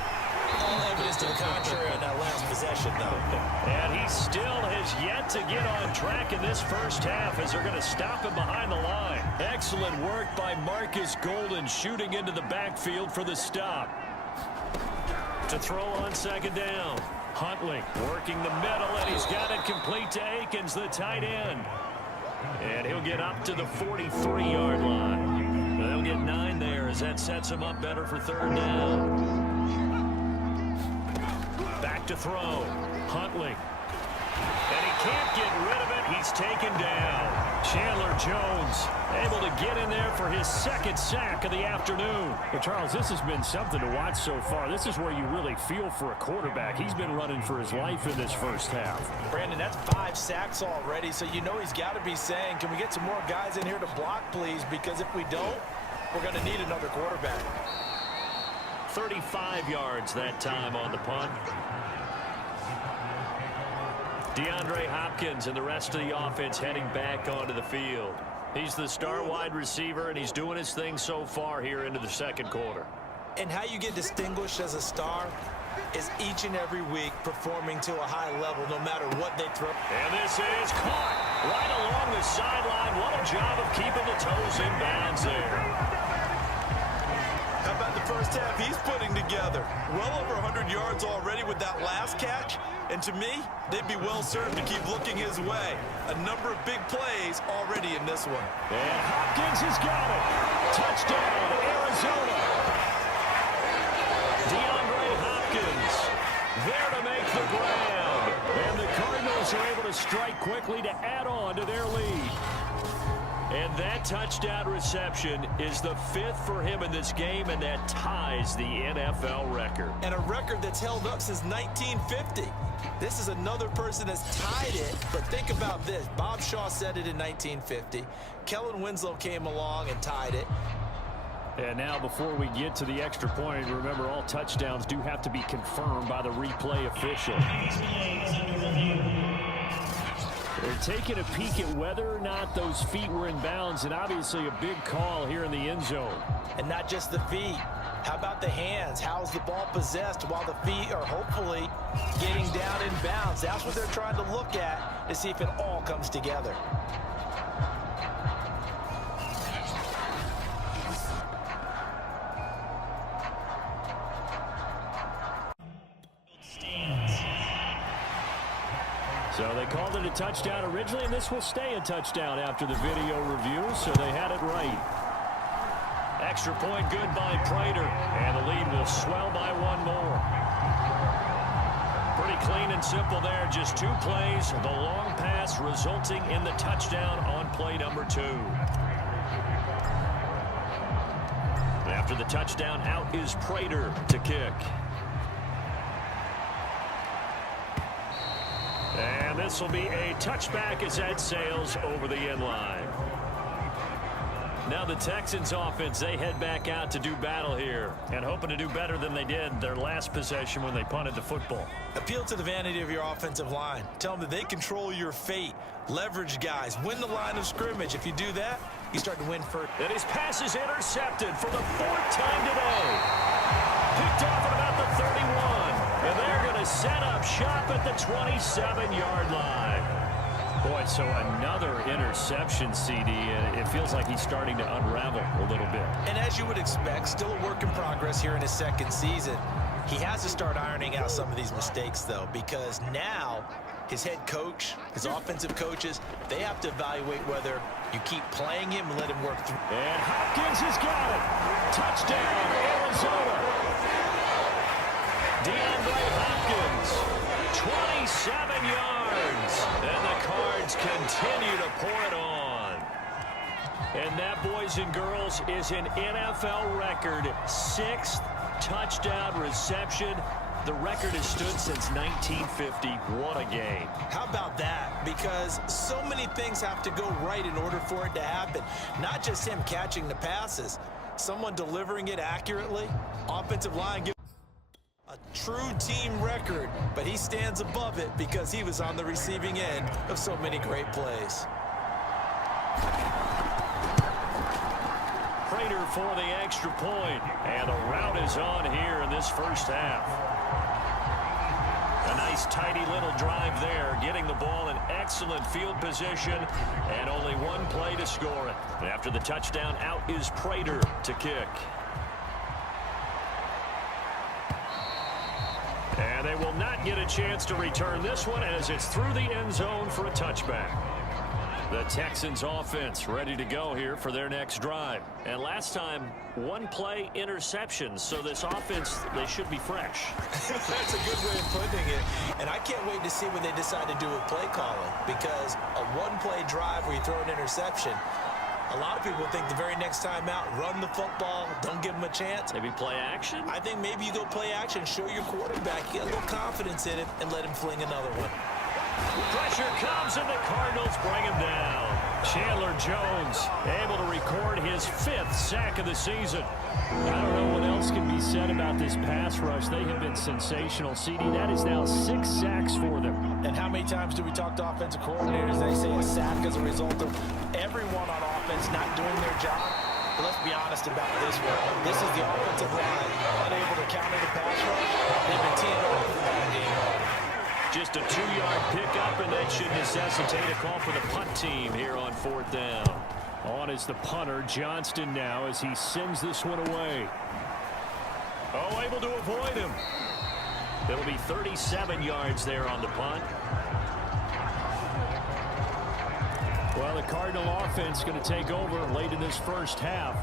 All evidence to the contrary on that last possession, though. And he still has yet to get on track in this 1st half as they're going to stop him behind the line. Excellent work by Marcus Golden shooting into the backfield for the stop. To throw on second down. Huntley working the middle, and he's got it complete to Akins, the tight end. And he'll get up to the 43-yard line. They'll get 9 there as that sets him up better for 3rd down. to throw. Huntley. And he can't get rid of it. He's taken down. Chandler Jones able to get in there for his second sack of the afternoon. Well, Charles, this has been something to watch so far. This is where you really feel for a quarterback. He's been running for his life in this first half. Brandon, that's 5 sacks already, so you know he's got to be saying, can we get some more guys in here to block, please? Because if we don't, we're going to need another quarterback. 35 yards that time on the punt. DeAndre Hopkins and the rest of the offense heading back onto the field. He's the star wide receiver, and he's doing his thing so far here into the second quarter. And how you get distinguished as a star is each and every week performing to a high level no matter what they throw. And this is caught right along the sideline. What a job of keeping the toes in bounds there. How about the first half he's putting together? Well over 100 yards already with that last catch. And to me, they'd be well served to keep looking his way. A number of big plays already in this one. And Hopkins has got it. Touchdown, Arizona. DeAndre Hopkins there to make the grab. And the Cardinals are able to strike quickly to add on to their lead. And that touchdown reception is the 5th for him in this game, and that ties the NFL record. And a record that's held up since 1950. This is another person that's tied it, but think about this. Bob Shaw said it in 1950. Kellen Winslow came along and tied it. And now before we get to the extra point, remember all touchdowns do have to be confirmed by the replay official. They're taking a peek at whether or not those feet were in bounds, and obviously a big call here in the end zone. And not just the feet. How about the hands? How's the ball possessed while the feet are hopefully getting down in bounds? That's what they're trying to look at to see if it all comes together. So they called it a touchdown originally, and this will stay a touchdown after the video review, so they had it right. Extra point good by Prater, and the lead will swell by one more. Pretty clean and simple there, just 2 plays. The long pass resulting in the touchdown on play number 2. After the touchdown, out is Prater to kick. And this will be a touchback as that sails over the end line. Now the Texans offense, they head back out to do battle here and hoping to do better than they did their last possession when they punted the football. Appeal to the vanity of your offensive line. Tell them that they control your fate. Leverage guys. Win the line of scrimmage. If you do that, you start to win first. And his pass is intercepted for the 4th time today. Picked off at about the 31. And they're going to set up shop at the 27-yard line. Boy, so another interception, CD, and it feels like he's starting to unravel a little bit. And as you would expect, still a work in progress here in his second season. He has to start ironing out some of these mistakes, though, because now his head coach, his offensive coaches, they have to evaluate whether you keep playing him and let him work through. And Hopkins has got it. Touchdown, Arizona. DeAndre Hopkins, 27 yards. And the Cards continue to pour it on. And that, boys and girls, is an NFL record 6th touchdown reception. The record has stood since 1950. What a game. How about that? Because so many things have to go right in order for it to happen. Not just him catching the passes, someone delivering it accurately, offensive line giving a true team record, but he stands above it because he was on the receiving end of so many great plays. Prater for the extra point, and the route is on here in this first half. A nice tidy little drive there, getting the ball in excellent field position, and only 1 play to score it. After the touchdown, out is Prater to kick. And they will not get a chance to return this one as it's through the end zone for a touchback. The Texans offense ready to go here for their next drive. And last time, one play interception. So this offense, they should be fresh. That's a good way of putting it. And I can't wait to see what they decide to do with play calling. Because a one-play drive where you throw an interception, a lot of people think the very next time out, run the football, don't give them a chance. Maybe play action? I think maybe you go play action, show your quarterback, get a little confidence in it, and let him fling another one. Pressure comes, and the Cardinals bring him down. Chandler Jones able to record his 5th sack of the season. I don't know what else can be said about this pass rush. They have been sensational. CD, that is now 6 sacks for them. And how many times do we talk to offensive coordinators? They say a sack as a result of everyone on offense not doing their job. But let's be honest about this one. This is the offensive line unable to counter the pass rush. They've been teeing off for that game. Just a 2-yard pickup, and that should necessitate a call for the punt team here on 4th down. On is the punter, Johnston now, as he sends this one away. Oh, able to avoid him. It'll be 37 yards there on the punt. Well, the Cardinal offense going to take over late in this first half.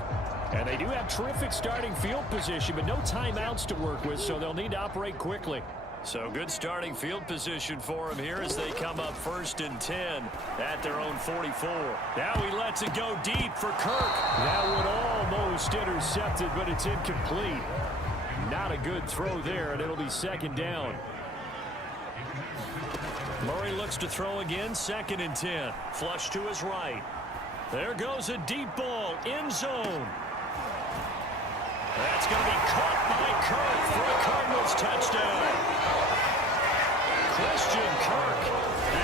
And they do have terrific starting field position, but no timeouts to work with, so they'll need to operate quickly. So good starting field position for him here as they come up 1st and 10 at their own 44. Now he lets it go deep for Kirk. That one almost intercepted, but it's incomplete. Not a good throw there, and it'll be 2nd down. Murray looks to throw again, 2nd and 10. Flush to his right. There goes a deep ball, end zone. That's going to be caught by Kirk for a Cardinals touchdown. Christian Kirk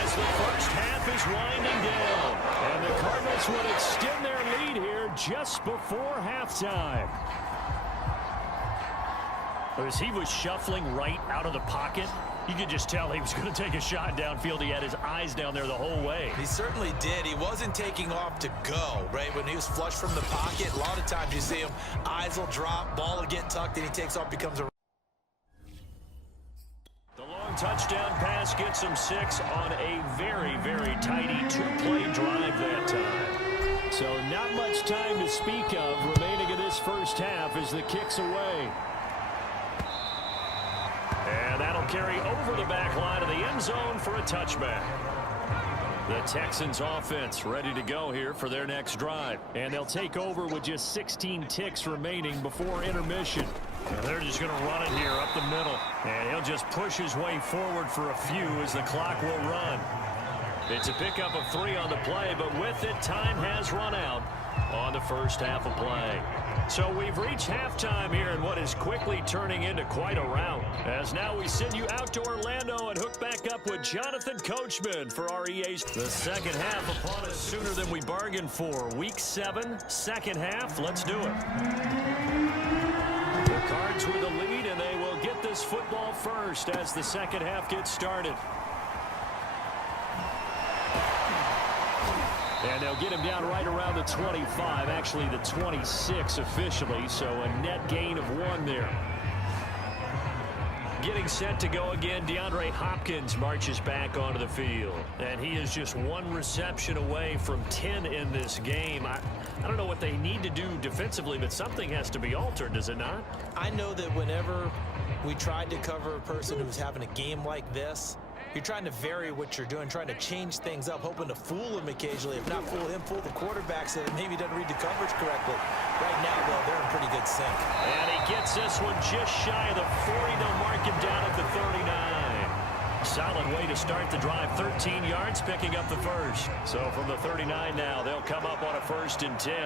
as the first half is winding down. And the Cardinals would extend their lead here just before halftime. As he was shuffling right out of the pocket, you could just tell he was going to take a shot downfield. He had his eyes down there the whole way. He certainly did. He wasn't taking off to go, right? When he was flushed from the pocket, a lot of times you see him, eyes will drop, ball will get tucked, and he takes off, becomes a... The long touchdown pass gets him 6 on a very, very tidy 2-play drive that time. So not much time to speak of remaining in this first half as the kick's away. And that'll carry over the back line of the end zone for a touchback. The Texans offense ready to go here for their next drive. And they'll take over with just 16 ticks remaining before intermission. And they're just going to run it here up the middle. And he'll just push his way forward for a few as the clock will run. It's a pickup of 3 on the play, but with it, time has run out on the first half of play. So we've reached halftime here in what is quickly turning into quite a rout. As now we send you out to Orlando and hook back up with Jonathan Coachman for our EA's. The second half upon us sooner than we bargained for. Week 7, second half. Let's do it. The Cards with the lead, and they will get this football first as the second half gets started. And they'll get him down right around the 25, actually the 26 officially, so a net gain of 1 there. Getting set to go again, DeAndre Hopkins marches back onto the field. And he is just 1 reception away from 10 in this game. I don't know what they need to do defensively, but something has to be altered, does it not? I know that whenever we tried to cover a person who's having a game like this, you're trying to vary what you're doing, trying to change things up, hoping to fool him occasionally. If not fool him, fool the quarterback so that maybe he doesn't read the coverage correctly. Right now, though, they're in pretty good sync. And he gets this one just shy of the 40. They'll mark him down at the 39. Solid way to start the drive. 13 yards, picking up the first. So from the 39 now, they'll come up on a 1st and 10.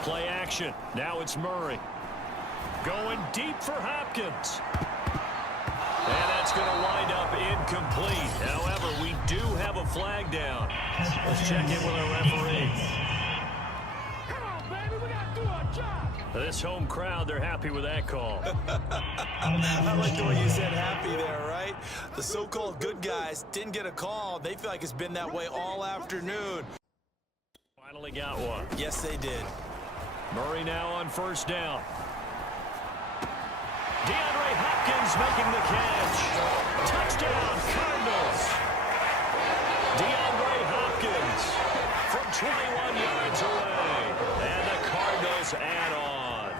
Play action. Now it's Murray. Going deep for Hopkins. And that's going to wind up incomplete. However, we do have a flag down. Let's check in with our referee. Come on, baby, we got to do our job. This home crowd, they're happy with that call. I like the way you said happy there, right? The so-called good guys didn't get a call. They feel like it's been that way all afternoon. Finally got one. Yes, they did. Murray now on 1st down. DeAndre Hopkins making the catch. Touchdown, Cardinals. DeAndre Hopkins from 21 yards away. And the Cardinals add on.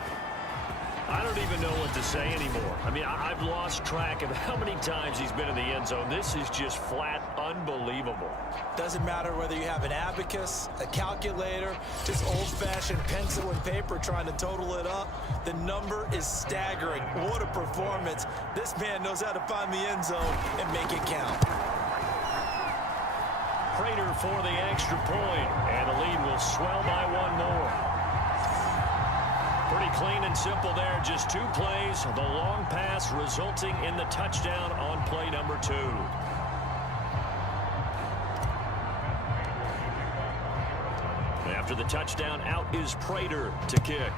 I don't even know what to say anymore. I mean, I've lost track of how many times he's been in the end zone. This is just flat unbelievable. Doesn't matter whether you have an abacus, a calculator, just old-fashioned pencil and paper trying to total it up. The number is staggering. What a performance. This man knows how to find the end zone and make it count. Prater for the extra point, and the lead will swell by one more. Pretty clean and simple there. Just 2 plays. The long pass resulting in the touchdown on play number 2. After the touchdown, out is Prater to kick.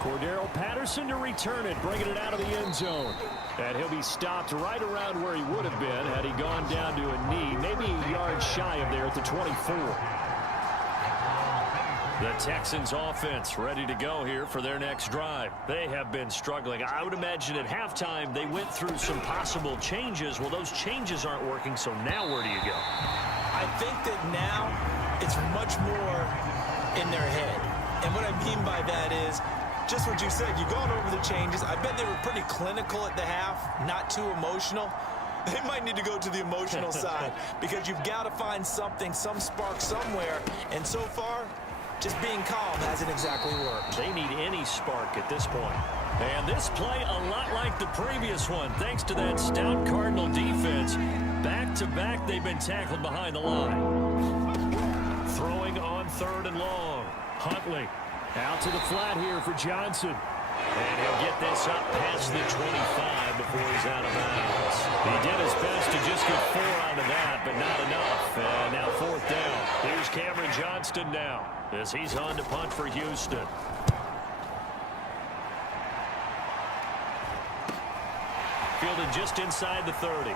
Cordero Patterson to return it, bringing it out of the end zone. And he'll be stopped right around where he would have been had he gone down to a knee, maybe a yard shy of there at the 24. The Texans offense ready to go here for their next drive. They have been struggling. I would imagine at halftime they went through some possible changes. Well, those changes aren't working, so now where do you go? I think that now it's much more in their head. And what I mean by that is just what you said. You've gone over the changes. I bet they were pretty clinical at the half, not too emotional. They might need to go to the emotional side because you've got to find something, some spark somewhere. And so far, just being calm hasn't exactly worked. They need any spark at this point. And this play a lot like the previous one, thanks to that stout Cardinal defense. Back-to-back, they've been tackled behind the line. Throwing on 3rd and long. Huntley out to the flat here for Johnson. And he'll get this up past the 25 before he's out of bounds. He did his best to just get 4 out of that, but not enough. And now 4th down. Here's Cameron Johnston now as he's on to punt for Houston. Fielded just inside the 30.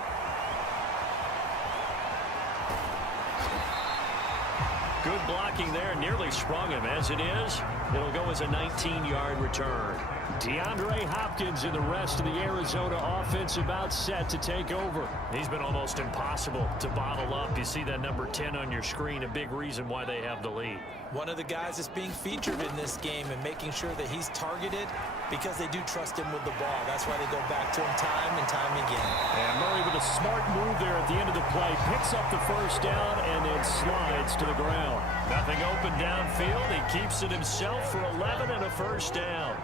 Good blocking there, nearly sprung him. As it is, it'll go as a 19-yard return. DeAndre Hopkins and the rest of the Arizona offense about set to take over. He's been almost impossible to bottle up. You see that number 10 on your screen, a big reason why they have the lead. One of the guys that's being featured in this game and making sure that he's targeted because they do trust him with the ball. That's why they go back to him time and time again. And Murray with a smart move there at the end of the play. Picks up the 1st down and then slides to the ground. Nothing open downfield. He keeps it himself for 11 and a 1st down.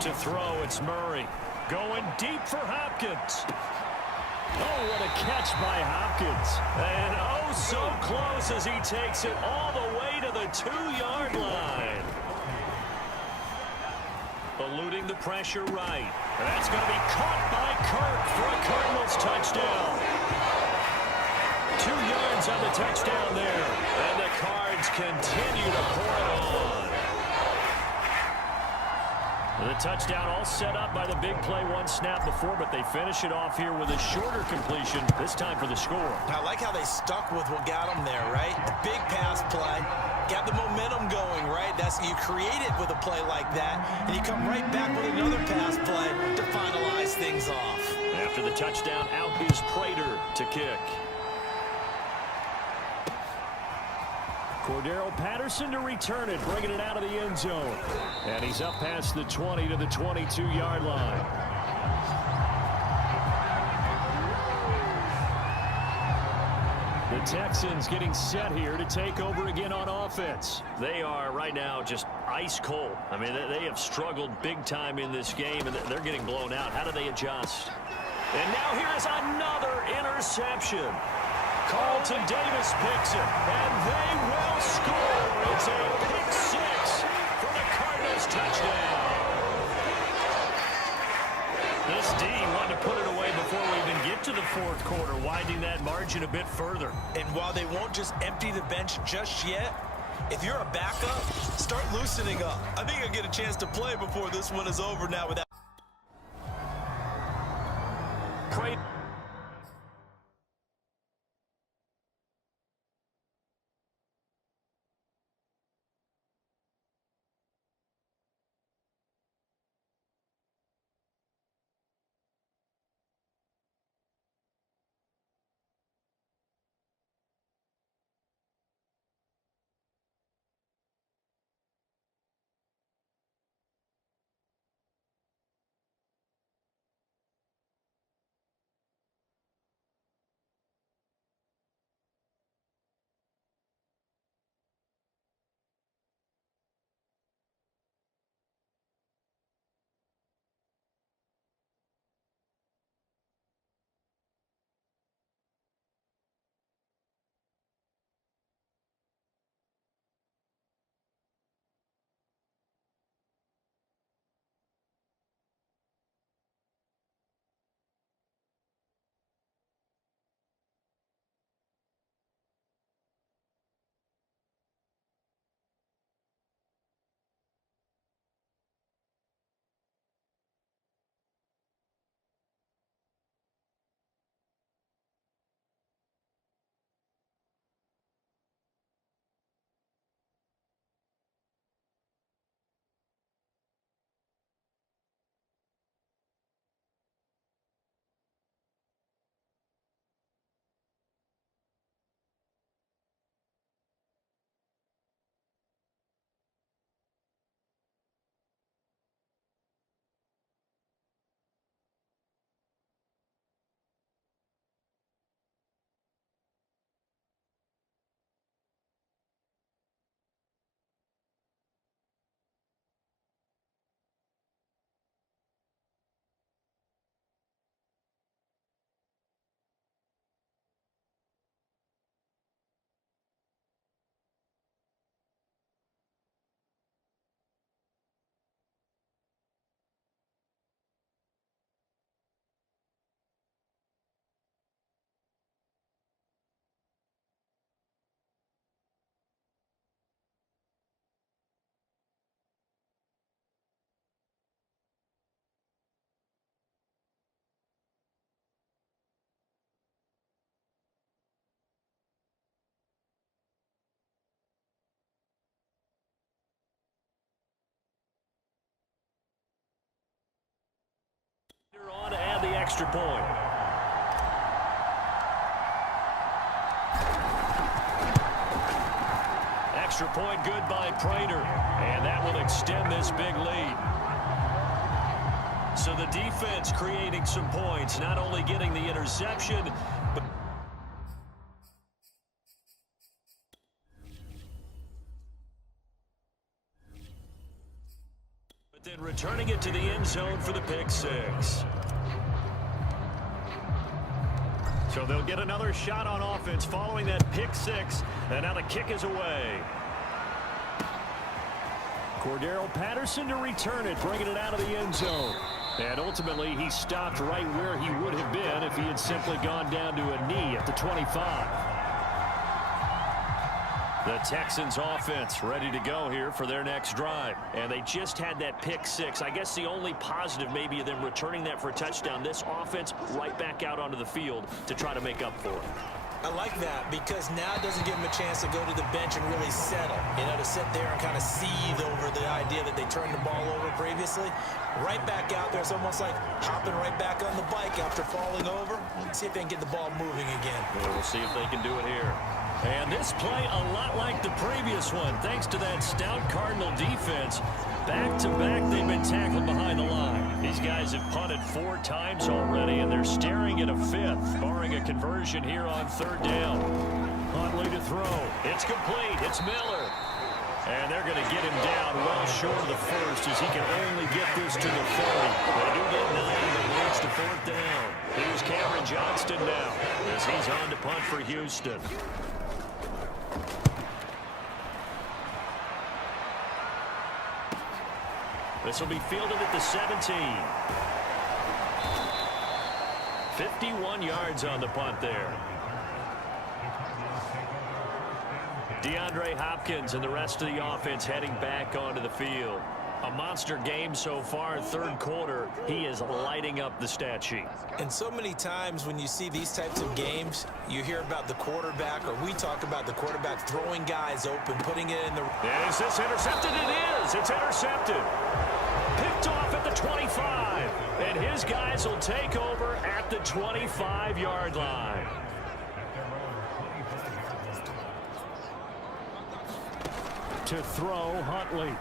To throw, it's Murray. Going deep for Hopkins. Oh, what a catch by Hopkins. And oh, so close as he takes it all the way to the 2-yard line. Eluding the pressure right. And that's going to be caught by Kirk for a Cardinals touchdown. 2 yards on the touchdown there. And the Cards continue to pour it on. The touchdown all set up by the big play 1 snap before, but they finish it off here with a shorter completion, this time for the score. I like how they stuck with what got them there, right? A big pass play, got the momentum going, right? That's you create it with a play like that, and you come right back with another pass play to finalize things off. After the touchdown, out is Prater to kick. Cordero Patterson to return it, bringing it out of the end zone. And he's up past the 20 to the 22-yard line. The Texans getting set here to take over again on offense. They are right now just ice cold. I mean, they have struggled big time in this game, and they're getting blown out. How do they adjust? And now here is another interception. Carlton Davis picks it, and they will score. It's a pick 6 for the Cardinals touchdown. This D wanted to put it away before we even get to the 4th quarter, widening that margin a bit further. And while they won't just empty the bench just yet, if you're a backup, start loosening up. I think you'll get a chance to play before this one is over now without extra point. Extra point good by Prater, and that will extend this big lead. So the defense creating some points, not only getting the interception, but then returning it to the end zone for the pick six. So they'll get another shot on offense following that pick six, and now the kick is away. Cordero Patterson to return it, bringing it out of the end zone. And ultimately, he stopped right where he would have been if he had simply gone down to a knee at the 25. The Texans offense ready to go here for their next drive. And they just had that pick six. I guess the only positive maybe of them returning that for a touchdown. This offense right back out onto the field to try to make up for it. I like that because now it doesn't give them a chance to go to the bench and really settle. You know, to sit there and kind of seethe over the idea that they turned the ball over previously. Right back out there. It's almost like hopping right back on the bike after falling over. Let's see if they can get the ball moving again. Well, we'll see if they can do it here. And this play a lot like the previous one, thanks to that stout Cardinal defense. Back-to-back, they've been tackled behind the line. These guys have punted 4 times already, and they're staring at a 5th, barring a conversion here on 3rd down. Huntley to throw. It's complete. It's Miller. And they're going to get him down well short of the first as he can only get this to the 30. They do get 9, but leads to 4th down. Here's Cameron Johnston now as he's on to punt for Houston. This will be fielded at the 17. 51 yards on the punt there. DeAndre Hopkins and the rest of the offense heading back onto the field. A monster game so far, 3rd quarter. He is lighting up the stat sheet. And so many times when you see these types of games, you hear about the quarterback, or we talk about the quarterback throwing guys open, putting it in the... And is this intercepted? It is. It's intercepted. Picked off at the 25. And his guys will take over at the 25-yard line. To throw, Huntley.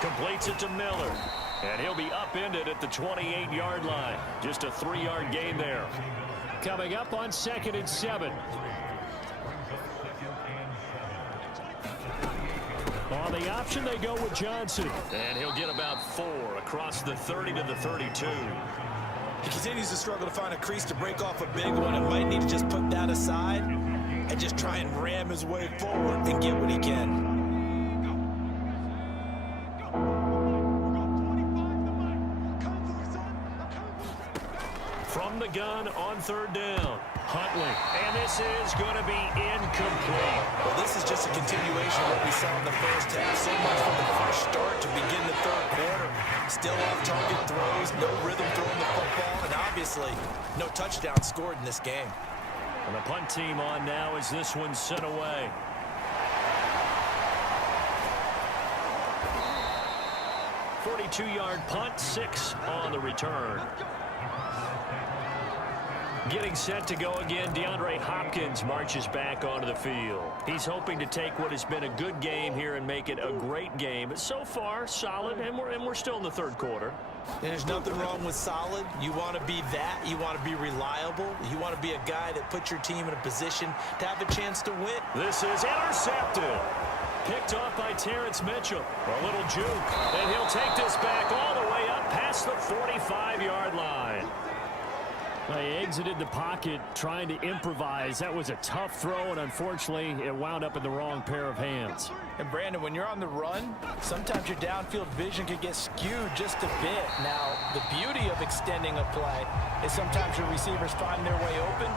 Completes it to Miller. And he'll be upended at the 28-yard line. Just a 3-yard gain there. Coming up on 2nd and 7. On the option, they go with Johnson. And he'll get about 4 across the 30 to the 32. He continues to struggle to find a crease to break off a big one and might need to just put that aside and just try and ram his way forward and get what he can. From the gun on 3rd down. Huntley. And this is going to be incomplete. Well, this is just a continuation of what we saw in the first half. So much from the first start to begin the 3rd quarter. Still off-target throws, no rhythm throwing the football, and obviously no touchdown scored in this game. And the punt team on now as this one's sent away. .42-yard punt, 6 on the return. Getting set to go again, DeAndre Hopkins marches back onto the field. He's hoping to take what has been a good game here and make it a great game. But so far, solid, and we're still in the 3rd quarter. And there's nothing wrong with solid. You want to be that. You want to be reliable. You want to be a guy that puts your team in a position to have a chance to win. This is intercepted. Picked off by Terrence Mitchell. A little juke. And he'll take this back all the way up past the 45-yard line. They exited the pocket trying to improvise. That was a tough throw, and unfortunately, it wound up in the wrong pair of hands. And Brandon, when you're on the run, sometimes your downfield vision can get skewed just a bit. Now, the beauty of extending a play is sometimes your receivers find their way open,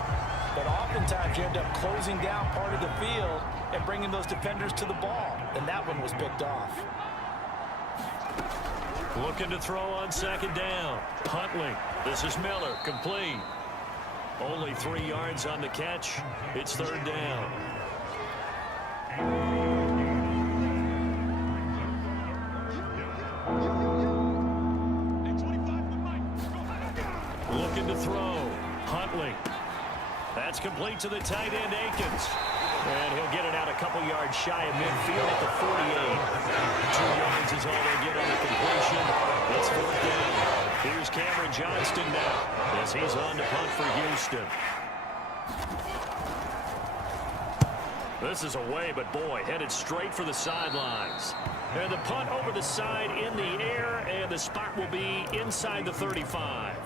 but oftentimes you end up closing down part of the field and bringing those defenders to the ball. And that one was picked off. Looking to throw on 2nd down. Huntley. This is Miller. Complete. Only 3 yards on the catch. It's 3rd down. Looking to throw. Huntley. That's complete to the tight end, Akins. And he'll get it out a couple yards shy of midfield at the 48. 2 yards is all they get on the completion. It's 4th down. Here's Cameron Johnston now as he's on to punt for Houston. This is away, but boy, headed straight for the sidelines. And the punt over the side in the air, and the spot will be inside the 35.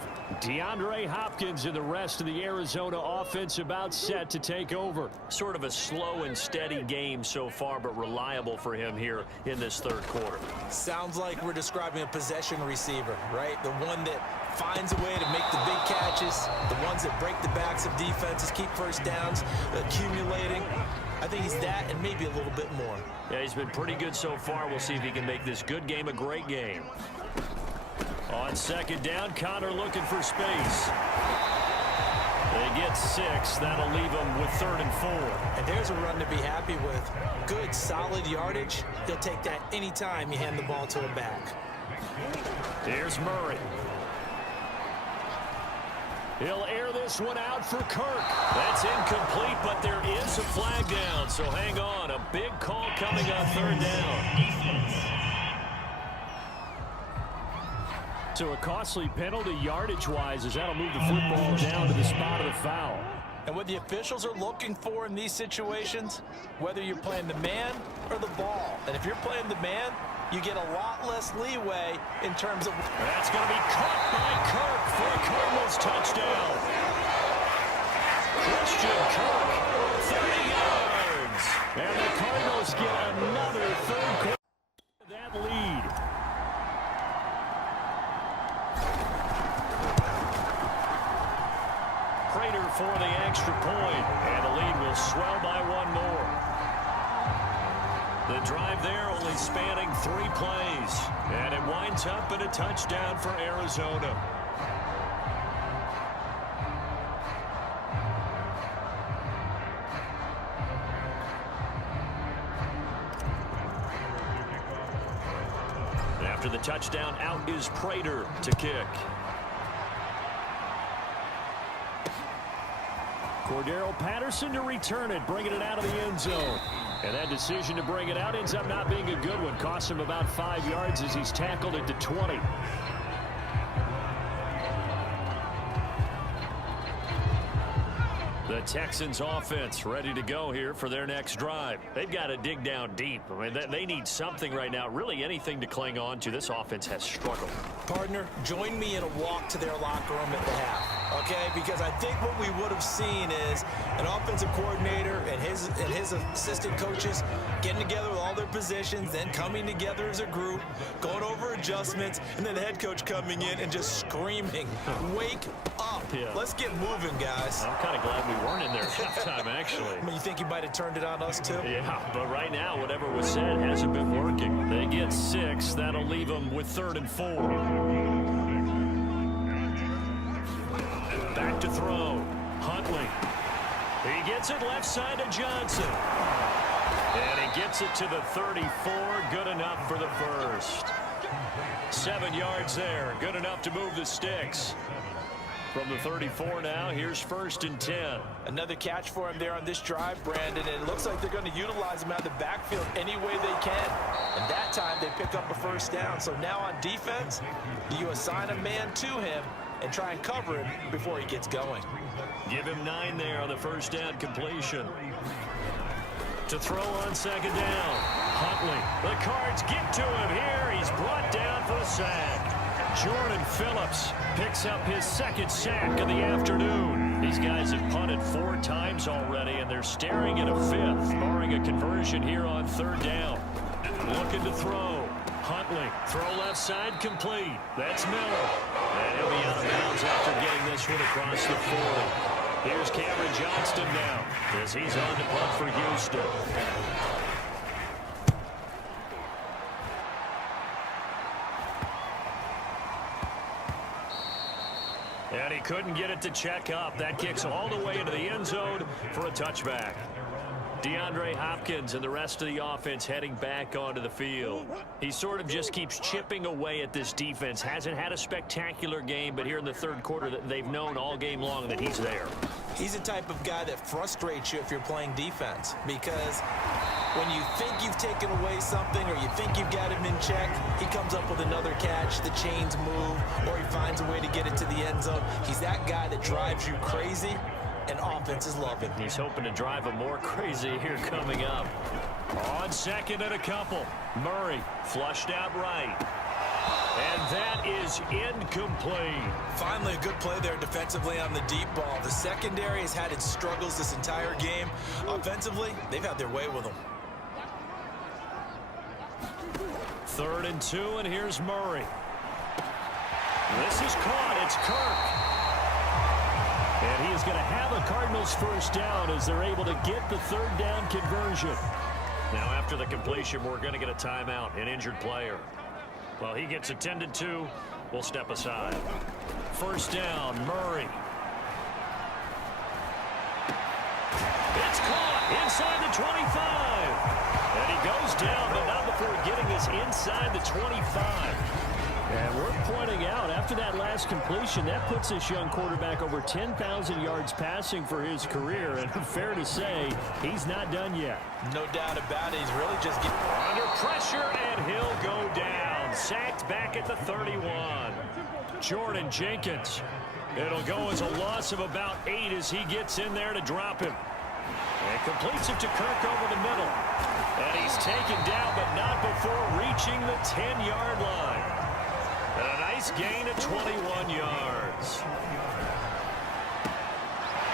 DeAndre Hopkins and the rest of the Arizona offense about set to take over. Sort of a slow and steady game so far, but reliable for him here in this 3rd quarter. Sounds like we're describing a possession receiver, right? The one that finds a way to make the big catches, the ones that break the backs of defenses, keep first downs, accumulating. I think he's that and maybe a little bit more. Yeah, he's been pretty good so far. We'll see if he can make this good game a great game. On 2nd down, Connor looking for space. They get 6. That'll leave them with 3rd and 4. And there's a run to be happy with. Good, solid yardage. He'll take that anytime you hand the ball to a back. Here's Murray. He'll air this one out for Kirk. That's incomplete, but there is a flag down, so hang on. A big call coming on 3rd down. So a costly penalty yardage-wise as that'll move the football down to the spot of the foul. And what the officials are looking for in these situations, whether you're playing the man or the ball. And if you're playing the man, you get a lot less leeway in terms of... That's going to be caught by Kirk for a Cardinals touchdown. Christian Kirk, 30 yards. And the Cardinals get another 3rd quarter of that lead. Prater for the extra point, and the lead will swell by 1 more. The drive there only spanning 3 plays, and it winds up in a touchdown for Arizona. After the touchdown, out is Prater to kick. Cordero Patterson to return it, bringing it out of the end zone. And that decision to bring it out ends up not being a good one. Cost him about 5 yards as he's tackled it to 20. The Texans offense ready to go here for their next drive. They've got to dig down deep. I mean, they need something right now, really anything to cling on to. This offense has struggled. Partner, join me in a walk to their locker room at the half, okay? Because I think what we would have seen is an offensive coordinator and his assistant coaches getting together with all their positions, then coming together as a group, going over adjustments, and then the head coach coming in and just screaming, wake up. Yeah. Let's get moving, guys. I'm kind of glad we weren't in there at halftime, actually. I mean, you think you might have turned it on us, too? Yeah, but right now, whatever was said hasn't been working. They get 6. That'll leave them with 3rd and 4. Back to throw. Huntley. He gets it left side to Johnson. And he gets it to the 34. Good enough for the first. 7 yards there. Good enough to move the sticks. From the 34 now, here's 1st and 10. Another catch for him there on this drive, Brandon, and it looks like they're going to utilize him out of the backfield any way they can. And that time, they pick up a 1st down. So now on defense, you assign a man to him and try and cover him before he gets going. Give him 9 there on the 1st down completion. To throw on 2nd down. Huntley. The Cards get to him here. He's brought down for the sack. Jordan Phillips picks up his 2nd sack of the afternoon. These guys have punted 4 times already, and they're staring at a 5th, barring a conversion here on 3rd down. Looking to throw. Huntley, throw left side, complete. That's Miller. And he'll be out of bounds after getting this one across the 40. Here's Cameron Johnston now as he's on to punt for Houston. And he couldn't get it to check up. That kicks all the way into the end zone for a touchback. DeAndre Hopkins and the rest of the offense heading back onto the field. He sort of just keeps chipping away at this defense. Hasn't had a spectacular game, but here in the third quarter, they've known all game long that he's there. He's the type of guy that frustrates you if you're playing defense, because when you think you've taken away something or you think you've got him in check, he comes up with another catch, the chains move, or he finds a way to get it to the end zone. He's that guy that drives you crazy, and offenses love him. He's hoping to drive him more crazy here coming up. On second and a couple, Murray flushed out right. And that is incomplete. Finally, a good play there defensively on the deep ball. The secondary has had its struggles this entire game. Offensively, they've had their way with them. 3rd and 2, and here's Murray. This is caught. It's Kirk. And he is going to have a Cardinals first down as they're able to get the 3rd down conversion. Now, after the completion, we're going to get a timeout, an injured player. Well, he gets attended to. We'll step aside. First down, Murray. It's caught inside the 25. And he goes down, but not before getting this inside the 25. And we're pointing out, after that last completion, that puts this young quarterback over 10,000 yards passing for his career. And fair to say, he's not done yet. No doubt about it. He's really just getting under pressure, and he'll go down. Sacked back at the 31. Jordan Jenkins. It'll go as a loss of about 8 as he gets in there to drop him. And completes it to Kirk over the middle. And he's taken down, but not before reaching the 10-yard line. And a nice gain of 21 yards.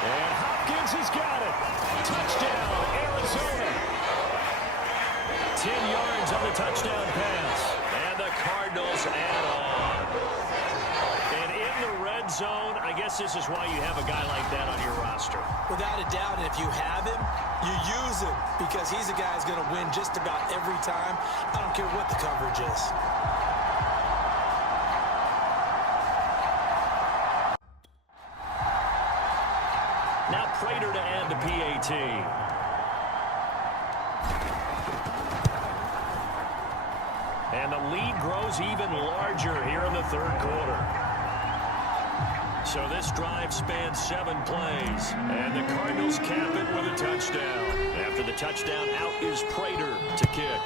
And Hopkins has got it. Touchdown, Arizona. 10 yards on the touchdown pass. And the Cardinals add on. And in the red zone, I guess this is why you have a guy like that on your roster. Without a doubt, and if you have him, you use him, because he's a guy who's going to win just about every time. I don't care what the coverage is. Now Prater to add the PAT. And the lead grows even larger here in the third quarter. So this drive spans 7 plays. And the Cardinals cap it with a touchdown. After the touchdown, out is Prater to kick.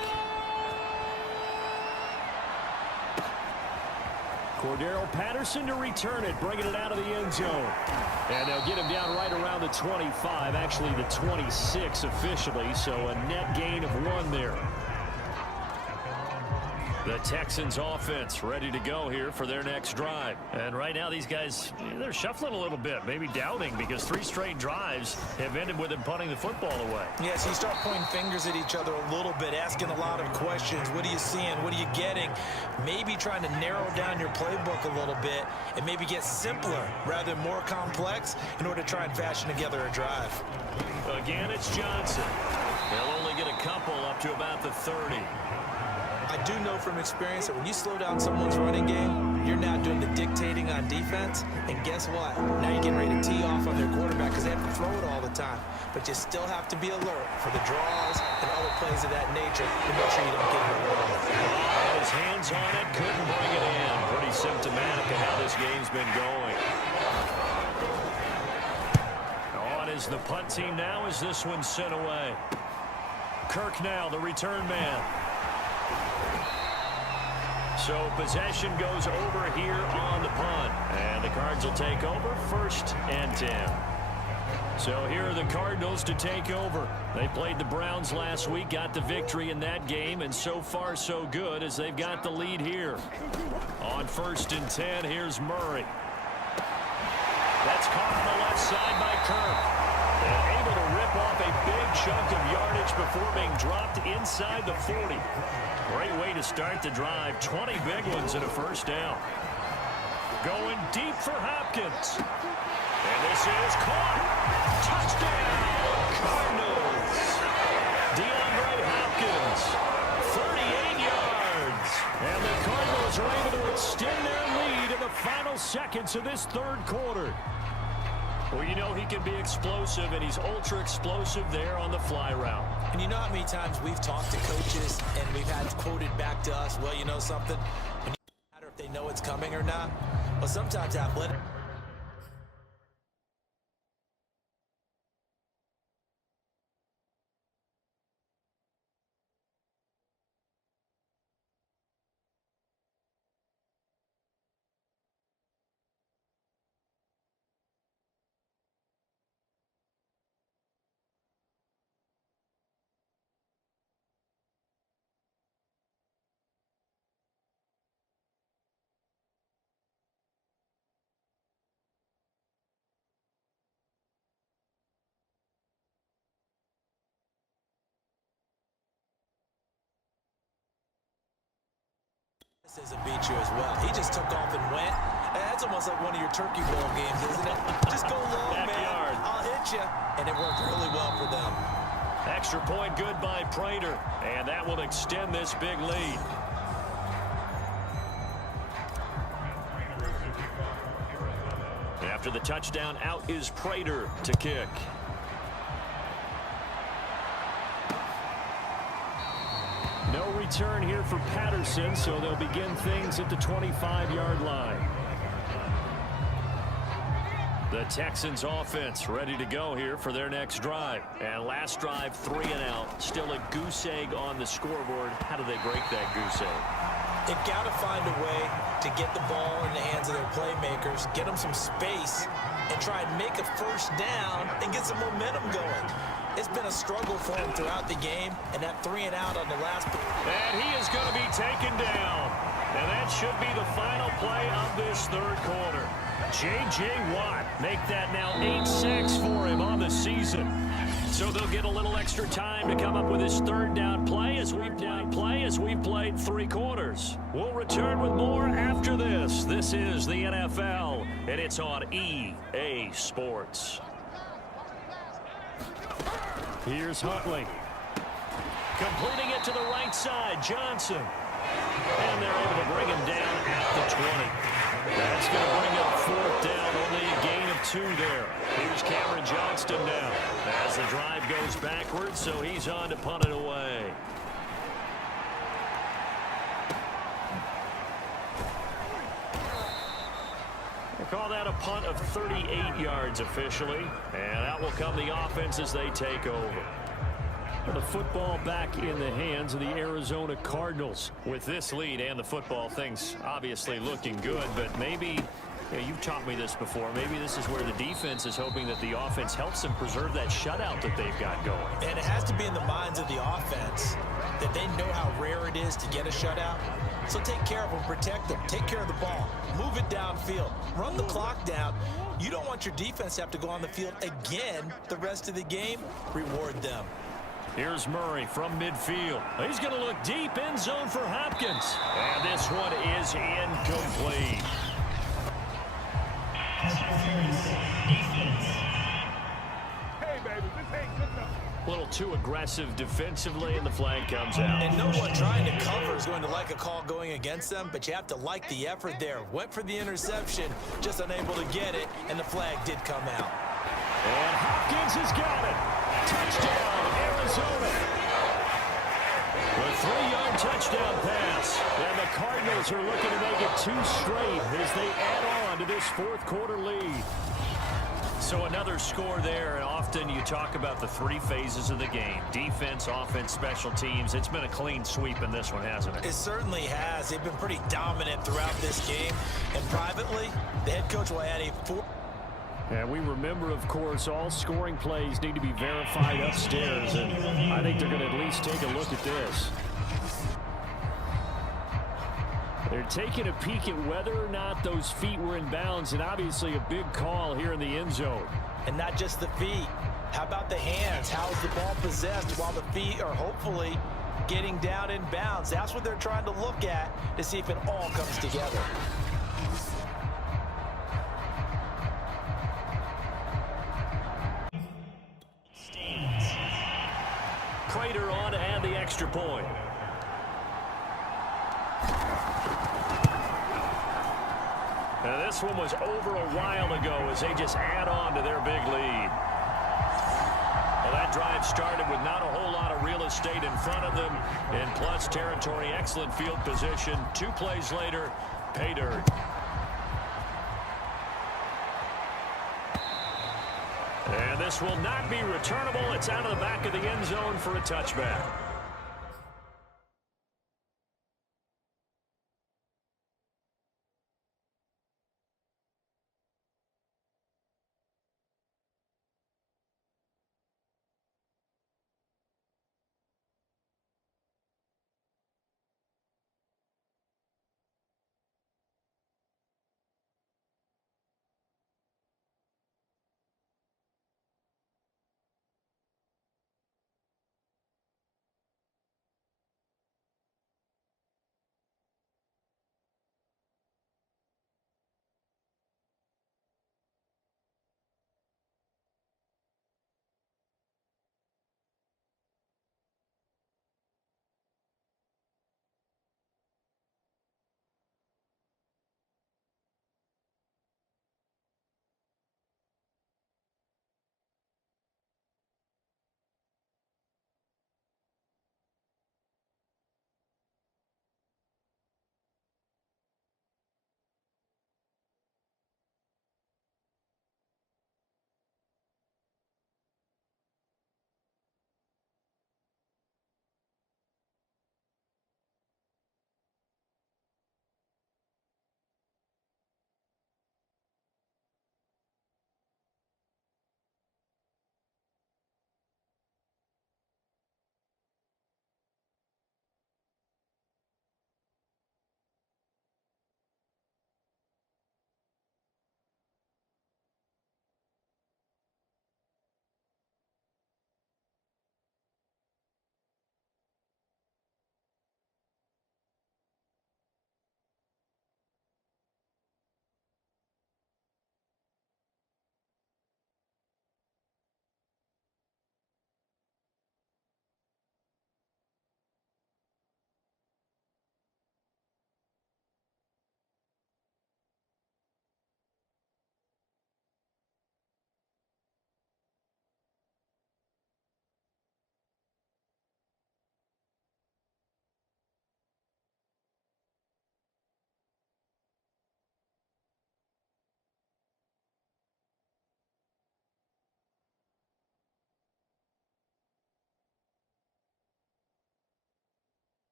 Cordero Patterson to return it, bringing it out of the end zone. And they'll get him down right around the 25, actually the 26 officially, so a net gain of 1 there. The Texans offense ready to go here for their next drive. And right now these guys, they're shuffling a little bit, maybe doubting, because 3 straight drives have ended with them punting the football away. Yes, you start pointing fingers at each other a little bit, asking a lot of questions. What are you seeing? What are you getting? Maybe trying to narrow down your playbook a little bit and maybe get simpler rather than more complex in order to try and fashion together a drive. Again, it's Johnson. They'll only get a couple up to about the 30. I do know from experience that when you slow down someone's running game, you're now doing the dictating on defense. And guess what? Now you're getting ready to tee off on their quarterback because they have to throw it all the time. But you still have to be alert for the draws and other plays of that nature to make sure you don't get hit wrong. His hands on it, couldn't bring it in. Pretty symptomatic of how this game's been going. On is the punt team now as this one's sent away. Kirk now, the return man. So possession goes over here on the punt. And the Cards will take over 1st and 10. So here are the Cardinals to take over. They played the Browns last week, got the victory in that game, and so far so good as they've got the lead here. On 1st and 10, here's Murray. That's caught on the left side by Kirk. And able to rip off a big chunk of yardage before being dropped inside the 40. Great way to start the drive. 20 big ones and a first down. Going deep for Hopkins. And this is caught. Touchdown, Cardinals. DeAndre Hopkins, 38 yards. And the Cardinals are able to extend their lead in the final seconds of this third quarter. Well, you know he can be explosive, and he's ultra explosive there on the fly route. And you know how many times we've talked to coaches and we've had quoted back to us, well, you know something? When you matter if they know it's coming or not. Well, sometimes athletic. Doesn't beat you as well. He just took off and went. That's almost like one of your turkey bowl games, isn't it? Just go long, man. I'll hit you. And it worked really well for them. Extra point good by Prater. And that will extend this big lead. After the touchdown, out is Prater to kick. No return here for Patterson, so they'll begin things at the 25-yard line. The Texans offense ready to go here for their next drive. And last drive, 3 and out. Still a goose egg on the scoreboard. How do they break that goose egg? They've got to find a way to get the ball in the hands of their playmakers, get them some space, and try and make a first down and get some momentum going. It's been a struggle for him throughout the game, and that 3 and out on the last. And he is going to be taken down. And that should be the final play of this third quarter. J.J. Watt make that now 8 sacks for him on the season. So they'll get a little extra time to come up with his third down play as we've played 3 quarters. We'll return with more after this. This is the NFL, and it's on EA Sports. Here's Huntley. Completing it to the right side, Johnson. And they're able to bring him down at the 20. That's going to bring up 4th down, only a gain of 2 there. Here's Cameron Johnston now as the drive goes backwards, so he's on to punt it away. They call that a punt of 38 yards officially, and out will come the offense as they take over. The football back in the hands of the Arizona Cardinals. With this lead and the football, things obviously looking good, but maybe, you've taught me this before, maybe this is where the defense is hoping that the offense helps them preserve that shutout that they've got going. And it has to be in the minds of the offense that they know how rare it is to get a shutout. So take care of them, protect them, take care of the ball, move it downfield, run the clock down. You don't want your defense to have to go on the field again the rest of the game. Reward them. Here's Murray from midfield. He's going to look deep in zone for Hopkins. And this one is incomplete. Hey, baby, this ain't good enough. A little too aggressive defensively, and the flag comes out. And no one trying to cover is going to like a call going against them, but you have to like the effort there. Went for the interception, just unable to get it, and the flag did come out. And Hopkins has got it. Touchdown, Arizona. A 3-yard touchdown pass. And the Cardinals are looking to make it 2 straight as they add on to this 4th quarter lead. So another score there, and often you talk about the 3 phases of the game. Defense, offense, special teams. It's been a clean sweep in this one, hasn't it? It certainly has. They've been pretty dominant throughout this game. And privately, the head coach will add a 4. And we remember, of course, all scoring plays need to be verified upstairs, and I think they're going to at least take a look at this. They're taking a peek at whether or not those feet were in bounds, and obviously a big call here in the end zone. And not just the feet. How about the hands? How is the ball possessed while the feet are hopefully getting down in bounds? That's what they're trying to look at to see if it all comes together. Prater on to add the extra point. And this one was over a while ago as they just add on to their big lead. Well, that drive started with not a whole lot of real estate in front of them. In plus territory, excellent field position. 2 plays later, pay dirt. And this will not be returnable. It's out of the back of the end zone for a touchback.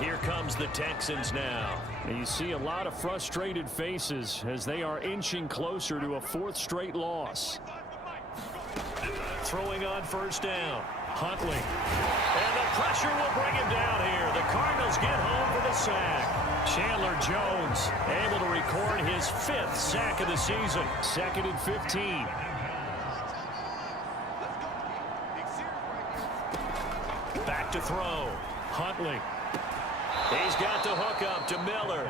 Here comes the Texans now. And you see a lot of frustrated faces as they are inching closer to a 4th straight loss. Throwing on first down. Huntley. And the pressure will bring him down here. The Cardinals get home for the sack. Chandler Jones able to record his 5th sack of the season. 2nd and 15. Back to throw. Huntley. He's got the hook up to Miller.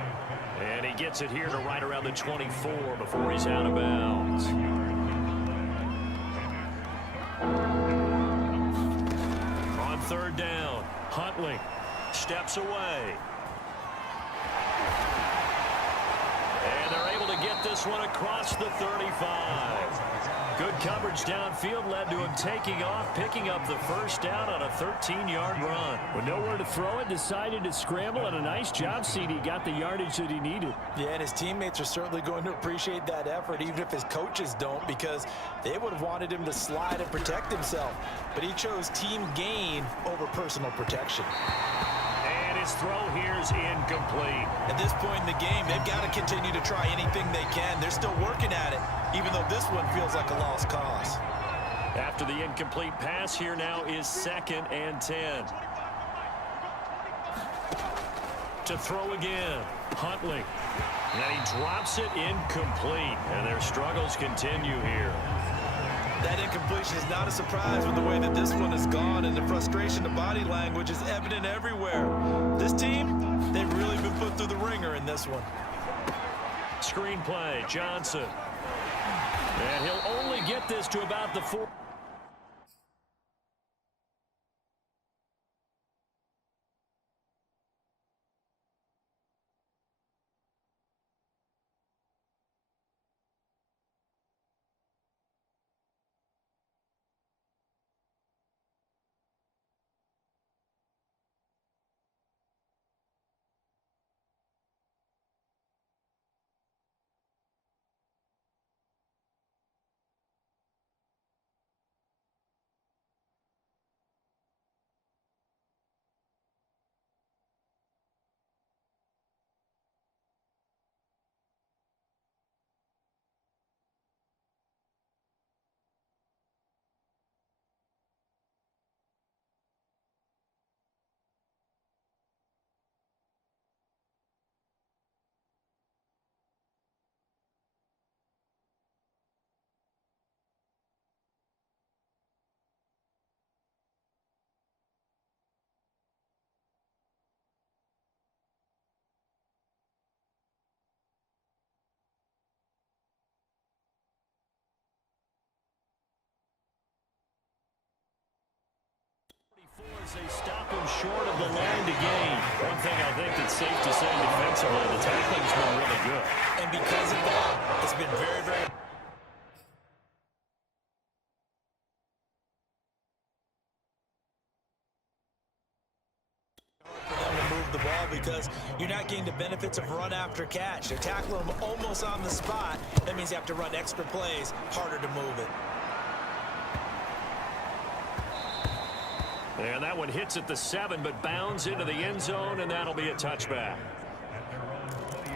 And he gets it here to right around the 24 before he's out of bounds. On 3rd down, Huntley steps away. And they're able to get this one across the 35. Good coverage downfield led to him taking off, picking up the first down on a 13-yard run. With nowhere to throw it, decided to scramble, and a nice job, CD. Got the yardage that he needed. Yeah, and his teammates are certainly going to appreciate that effort, even if his coaches don't, because they would have wanted him to slide and protect himself. But he chose team gain over personal protection. And his throw here is incomplete. At this point in the game, they've got to continue to try anything they can. They're still working at it, even though this one feels like a lost cause. After the incomplete pass, here now is 2nd and 10. To throw again, Huntley. And he drops it incomplete. And their struggles continue here. That incompletion is not a surprise with the way that this one has gone, and the frustration, the body language is evident everywhere. This team, they've really been put through the ringer in this one. Screenplay, Johnson. And he'll only get this to about the 4. As they stop him short of the line to gain. One thing I think that's safe to say defensively, the tackling's been really good. And because of that, it's been very, very... for them to move the ball because you're not getting the benefits of run after catch. They're tackling them almost on the spot. That means you have to run extra plays, harder to move it. And that one hits at the 7, but bounds into the end zone, and that'll be a touchback.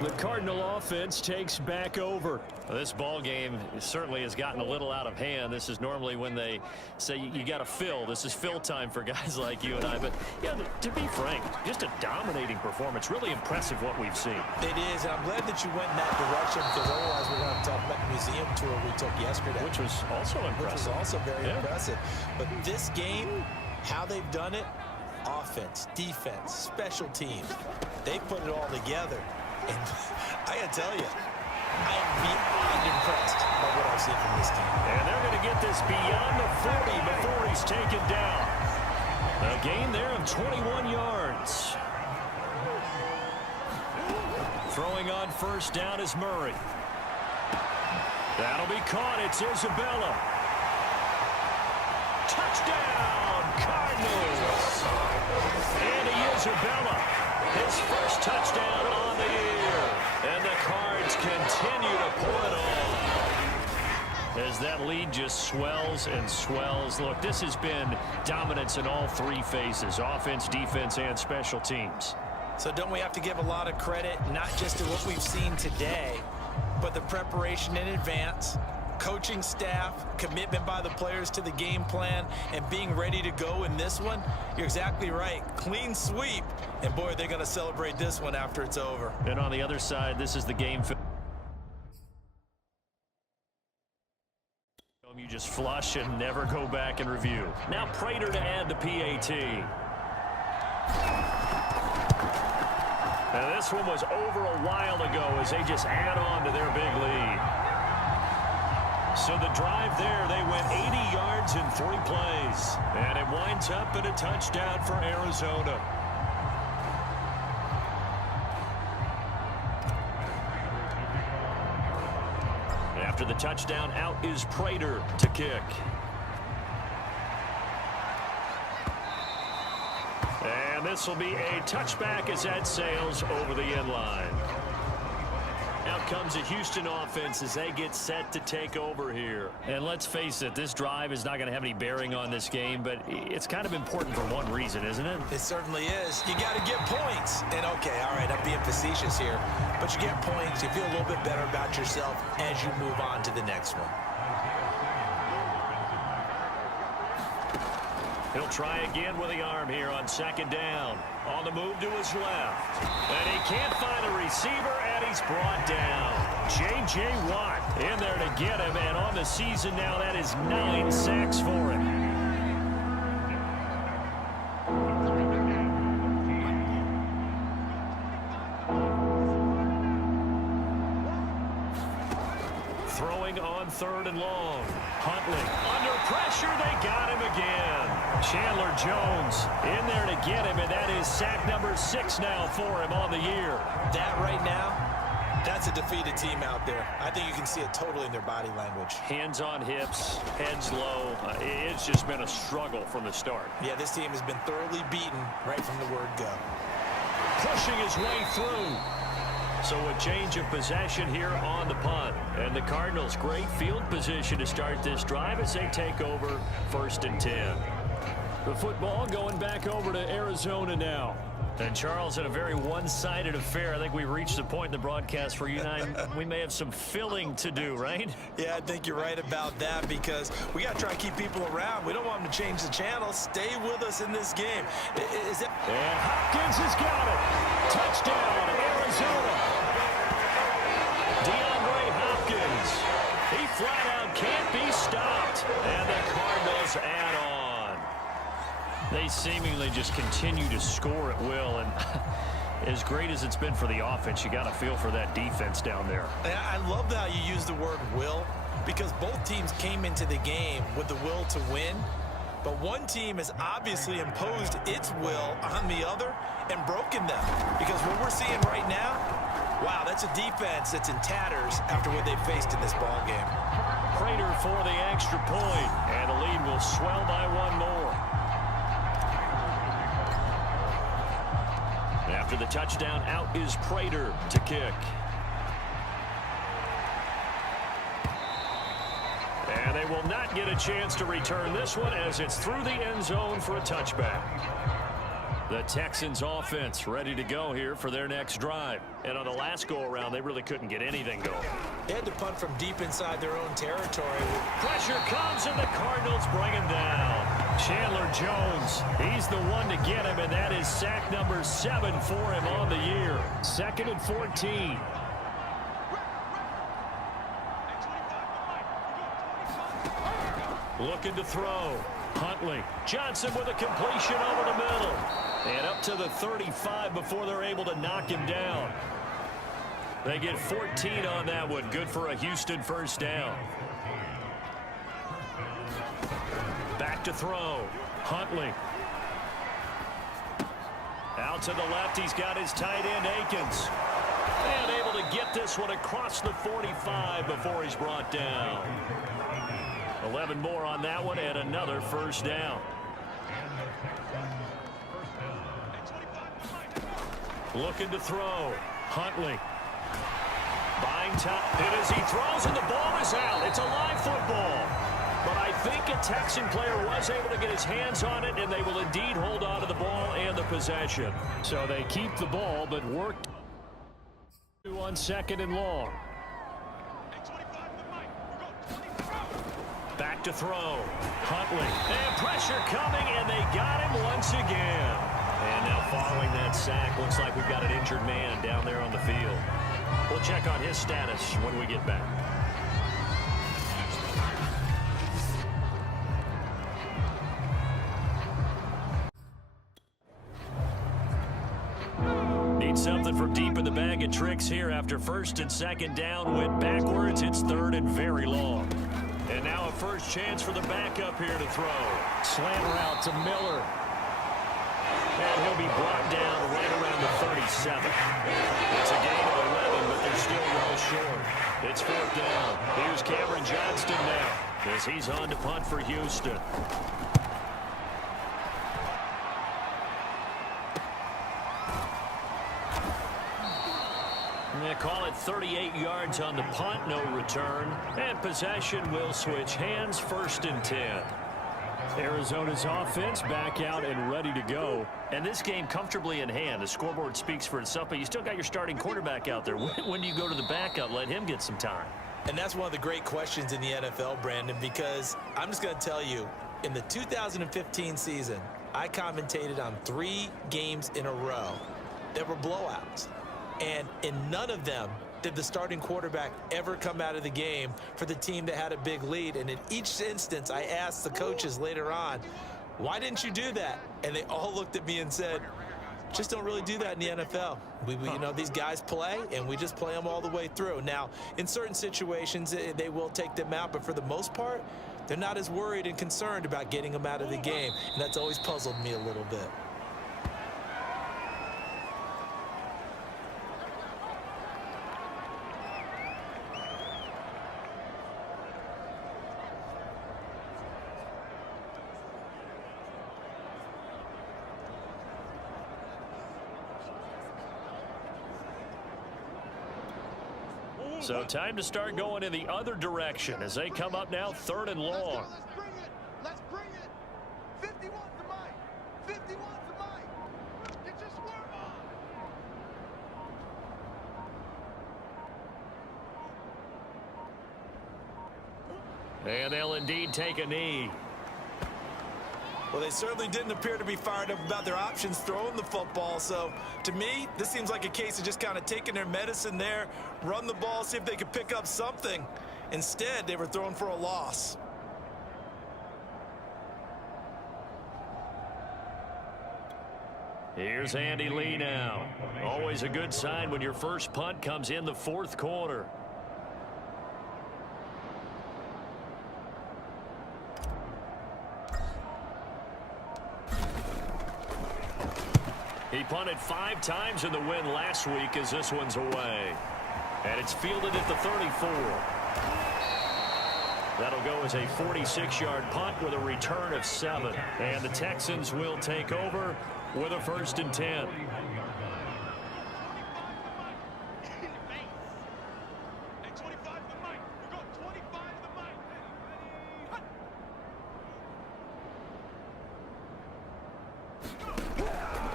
The Cardinal offense takes back over. This ball game certainly has gotten a little out of hand. This is normally when they say you got to fill. This is fill time for guys like you and I. But, yeah, to be frank, just a dominating performance. Really impressive what we've seen. It is, and I'm glad that you went in that direction because otherwise we're going to talk about the museum tour we took yesterday. Which was also impressive. Which was also very impressive. But this game, how they've done it, offense, defense, special teams, they put it all together. And I got to tell you, I am beyond impressed by what I've seen from this team. And they're going to get this beyond the 40 before he's taken down. A gain there of 21 yards. Throwing on first down is Murray. That'll be caught. It's Isabella. Touchdown, Cardinals. Andy Isabella, his first touchdown on the year. And the Cards continue to pull it on as that lead just swells and swells. Look, this has been dominance in all three phases, offense, defense, and special teams. So don't we have to give a lot of credit, not just to what we've seen today, but the preparation in advance, coaching staff, commitment by the players to the game plan, and being ready to go in this one? You're exactly right. Clean sweep. And, boy, they're going to celebrate this one after it's over. And on the other side, this is the game. You just flush and never go back and review. Now Prater to add the PAT. Now this one was over a while ago as they just add on to their big lead. So the drive there, they went 80 yards in 3 plays. And it winds up in a touchdown for Arizona. After the touchdown, out is Prater to kick. And this will be a touchback as that sails over the end line. Now comes a Houston offense as they get set to take over here. And let's face it, this drive is not going to have any bearing on this game, but it's kind of important for one reason, isn't it? It certainly is. You got to get points. And, okay, all right, I'm being facetious here, but you get points, you feel a little bit better about yourself as you move on to the next one. He'll try again with the arm here on second down. On the move to his left. And he can't find a receiver, and he's brought down. J.J. Watt in there to get him, and on the season now, that is 9 sacks for him. Throwing on 3rd and long. Huntley under pressure. They got him again. Chandler Jones in there to get him, and that is sack number 6 now for him on the year. That right now, that's a defeated team out there. I think you can see it totally in their body language. Hands on hips, heads low. It's just been a struggle from the start. Yeah, this team has been thoroughly beaten right from the word go. Pushing his way through. So a change of possession here on the punt. And the Cardinals, great field position to start this drive as they take over 1st and 10. The football going back over to Arizona now. And Charles, in a very one-sided affair, I think we've reached the point in the broadcast where you and I, we may have some filling to do, right? Yeah, I think you're right about that because we got to try to keep people around. We don't want them to change the channel. Stay with us in this game. And Hopkins has got it. Touchdown, Arizona. DeAndre Hopkins. He flat out can't be stopped. And the Cardinals add on. They seemingly just continue to score at will, and as great as it's been for the offense, you got to feel for that defense down there. I love how you use the word will, because both teams came into the game with the will to win, but one team has obviously imposed its will on the other and broken them, because what we're seeing right now, wow, that's a defense that's in tatters after what they faced in this ball game. Prater for the extra point, and the lead will swell by 1 more. After the touchdown, out is Prater to kick. And they will not get a chance to return this one as it's through the end zone for a touchback. The Texans offense ready to go here for their next drive. And on the last go-around, they really couldn't get anything going. They had to punt from deep inside their own territory. Pressure comes, and the Cardinals bring him down. Chandler Jones, he's the one to get him, and that is sack number 7 for him on the year. 2nd and 14. Looking to throw. Huntley. Johnson with a completion over the middle. And up to the 35 before they're able to knock him down. They get 14 on that one. Good for a Houston first down. Back to throw. Huntley. Out to the left. He's got his tight end, Akins. And able to get this one across the 45 before he's brought down. 11 more on that one and another first down. Looking to throw. Huntley. Buying time. And as he throws and the ball is out. It's a live football. But I think a Texan player was able to get his hands on it, and they will indeed hold on to the ball and the possession. So they keep the ball, but work on 2nd and long. Back to throw. Huntley. And pressure coming, and they got him once again. And now following that sack, looks like we've got an injured man down there on the field. We'll check on his status when we get back. Need something from deep in the bag of tricks here after 1st and 2nd down. Went backwards. It's 3rd and very long. And now a first chance for the backup here to throw. Slant route to Miller. And he'll be brought down right around the 37. It's a gain of 11, but they're still well short. It's 4th down. Here's Cameron Johnston now as he's on to punt for Houston. going to call it 38 yards on the punt, no return. And possession will switch hands, 1st and 10. Arizona's offense back out and ready to go. And this game comfortably in hand. The scoreboard speaks for itself, but you still got your starting quarterback out there. When do you go to the backup? Let him get some time. And that's one of the great questions in the NFL, Brandon, because I'm just going to tell you, in the 2015 season, I commentated on 3 games in a row that were blowouts. And in none of them did the starting quarterback ever come out of the game for the team that had a big lead. And in each instance, I asked the coaches later on, why didn't you do that? And they all looked at me and said, just don't really do that in the NFL. You know, these guys play, and we just play them all the way through. Now, in certain situations, they will take them out, but for the most part, they're not as worried and concerned about getting them out of the game, and that's always puzzled me a little bit. So time to start going in the other direction as they come up now 3rd and long. Let's bring it. 51 to Mike. 51 to Mike. Get your swerve on. And they'll indeed take a knee. Well, they certainly didn't appear to be fired up about their options throwing the football. So, to me, this seems like a case of just kind of taking their medicine there, run the ball, see if they could pick up something. Instead, they were throwing for a loss. Here's Andy Lee now. Always a good sign when your first punt comes in the 4th quarter. He punted 5 times in the win last week as this one's away. And it's fielded at the 34. That'll go as a 46-yard punt with a return of 7. And the Texans will take over with a 1st and 10.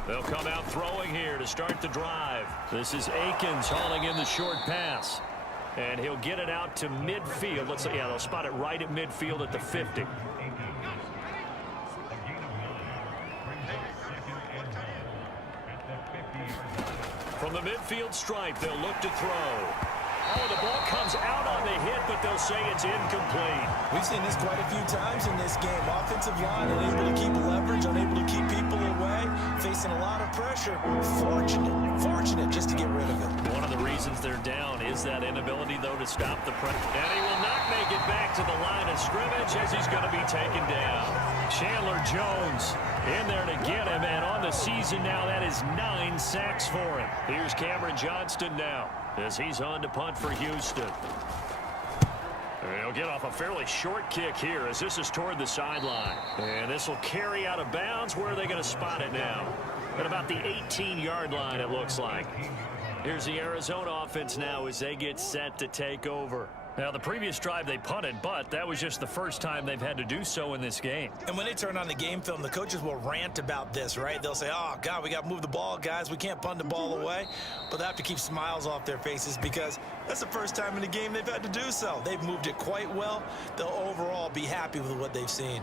They'll come out throwing here to start the drive. This is Akins hauling in the short pass. And he'll get it out to midfield. Let's say, yeah, they'll spot it right at midfield at the 50. From the midfield stripe, they'll look to throw. Oh, the ball comes out on the hit, but they'll say it's incomplete. We've seen this quite a few times in this game. Offensive line unable to keep leverage, unable to keep people away, facing a lot of pressure. Fortunate just to get rid of it. One of the reasons they're down is that inability, though, to stop the pressure. And he will not make it back to the line of scrimmage as he's going to be taken down. Chandler Jones in there to get him, and on the season now, that is 9 sacks for him. Here's Cameron Johnston now as he's on to punt for Houston. He'll get off a fairly short kick here as this is toward the sideline. And this will carry out of bounds. Where are they going to spot it now? At about the 18-yard line, it looks like. Here's the Arizona offense now as they get set to take over. Now, the previous drive they punted, but that was just the first time they've had to do so in this game. And when they turn on the game film, the coaches will rant about this, right? They'll say, oh, God, we got to move the ball, guys. We can't punt the ball away. But they have to keep smiles off their faces because that's the first time in the game they've had to do so. They've moved it quite well. They'll overall be happy with what they've seen.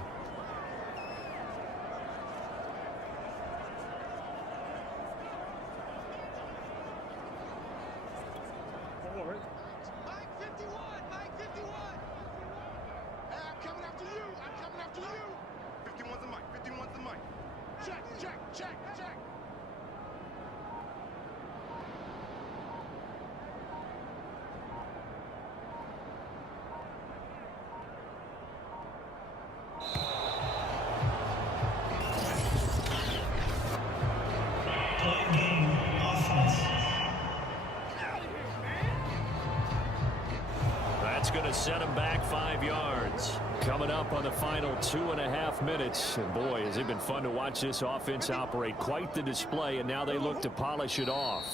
Going to set him back 5 yards. Coming up on the final 2.5 minutes. And boy, has it been fun to watch this offense operate. Quite the display, and now they look to polish it off.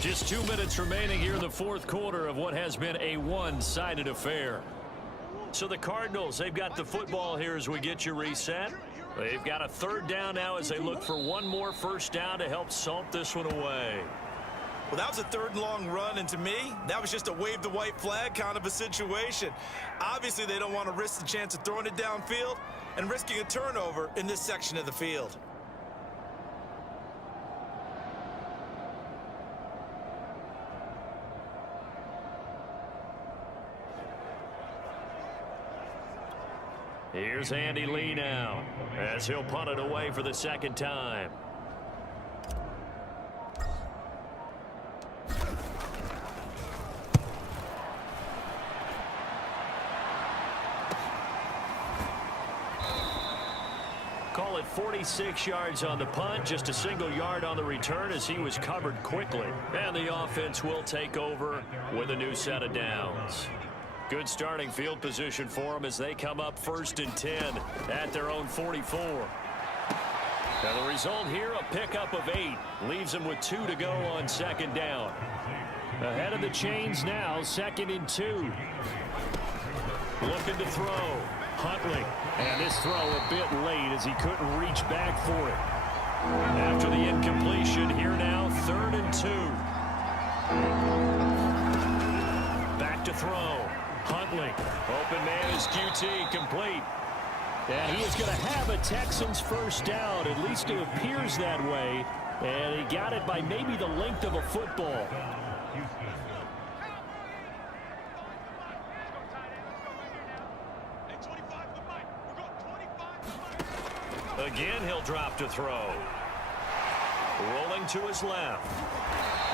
Just 2 minutes remaining here in the fourth quarter of what has been a one-sided affair. So the Cardinals, they've got the football here as we get you reset. They've got a third down now as they look for one more first down to help salt this one away. Well, that was a third and long run, and to me, that was just a wave the white flag kind of a situation. Obviously, they don't want to risk the chance of throwing it downfield and risking a turnover in this section of the field. Here's Andy Lee now as he'll punt it away for the second time. Call it 46 yards on the punt, just a single yard on the return as he was covered quickly. And the offense will take over with a new set of downs. Good starting field position for them as they come up 1st and 10 at their own 44. Now the result here, a pickup of 8. Leaves them with 2 to go on second down. Ahead of the chains now, 2nd and 2. Looking to throw. Huntley. And this throw a bit late as he couldn't reach back for it. After the incompletion, here now, 3rd and 2. Back to throw. Huntley, open man is QT, complete. And he is going to have a Texans first down. At least it appears that way. And he got it by maybe the length of a football. Again, he'll drop to throw. Rolling to his left.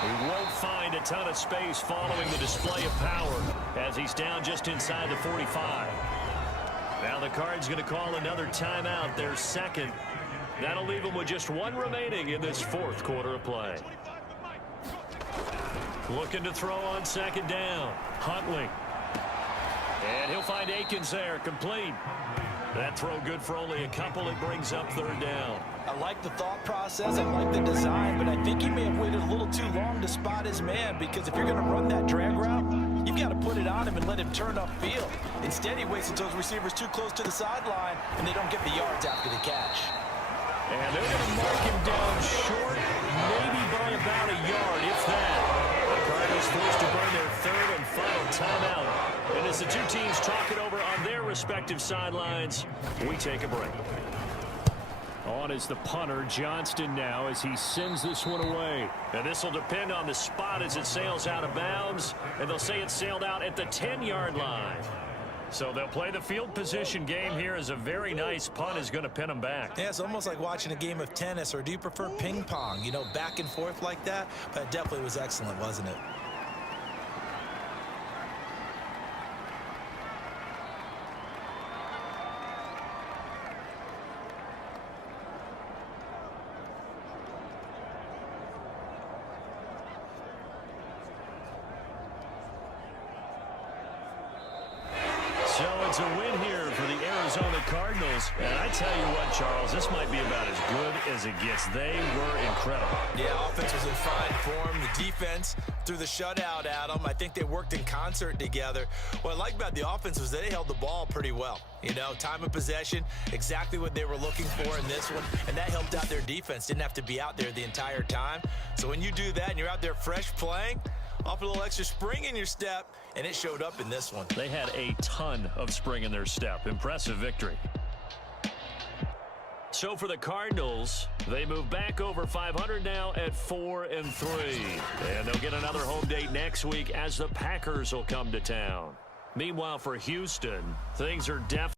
He won't find a ton of space following the display of power as he's down just inside the 45. Now the Cards going to call another timeout, their second. That'll leave them with just 1 remaining in this fourth quarter of play. Looking to throw on second down. Huntley. And he'll find Akins there, complete. That throw good for only a couple. It brings up 3rd down. I like the thought process. I like the design, but I think he may have waited a little too long to spot his man, because if you're going to run that drag route, you've got to put it on him and let him turn upfield. Instead, he waits until those receivers too close to the sideline, and they don't get the yards after the catch. And they're going to mark him down short, maybe by about a yard, if that. The Cardinals forced to burn their 3rd and final timeout. And as the two teams talk it over on their respective sidelines, we take a break. On is the punter, Johnston, now as he sends this one away. And this will depend on the spot as it sails out of bounds. And they'll say it sailed out at the 10-yard line. So they'll play the field position game here as a very nice punt is going to pin them back. Yeah, it's almost like watching a game of tennis, or do you prefer ping pong? You know, back and forth like that? But it definitely was excellent, wasn't it? So it's a win here for the Arizona Cardinals. And I tell you what, Charles, this might be about as good as it gets. They were incredible. Yeah, offense was in fine form. The defense threw the shutout at them. I think they worked in concert together. What I like about the offense was they held the ball pretty well. You know, time of possession, exactly what they were looking for in this one. And that helped out their defense. Didn't have to be out there the entire time. So when you do that and you're out there fresh playing, off a little extra spring in your step, and it showed up in this one. They had a ton of spring in their step. Impressive victory. So for the Cardinals, they move back over 500 now at 4-3. And they'll get another home date next week as the Packers will come to town. Meanwhile, for Houston, things are definitely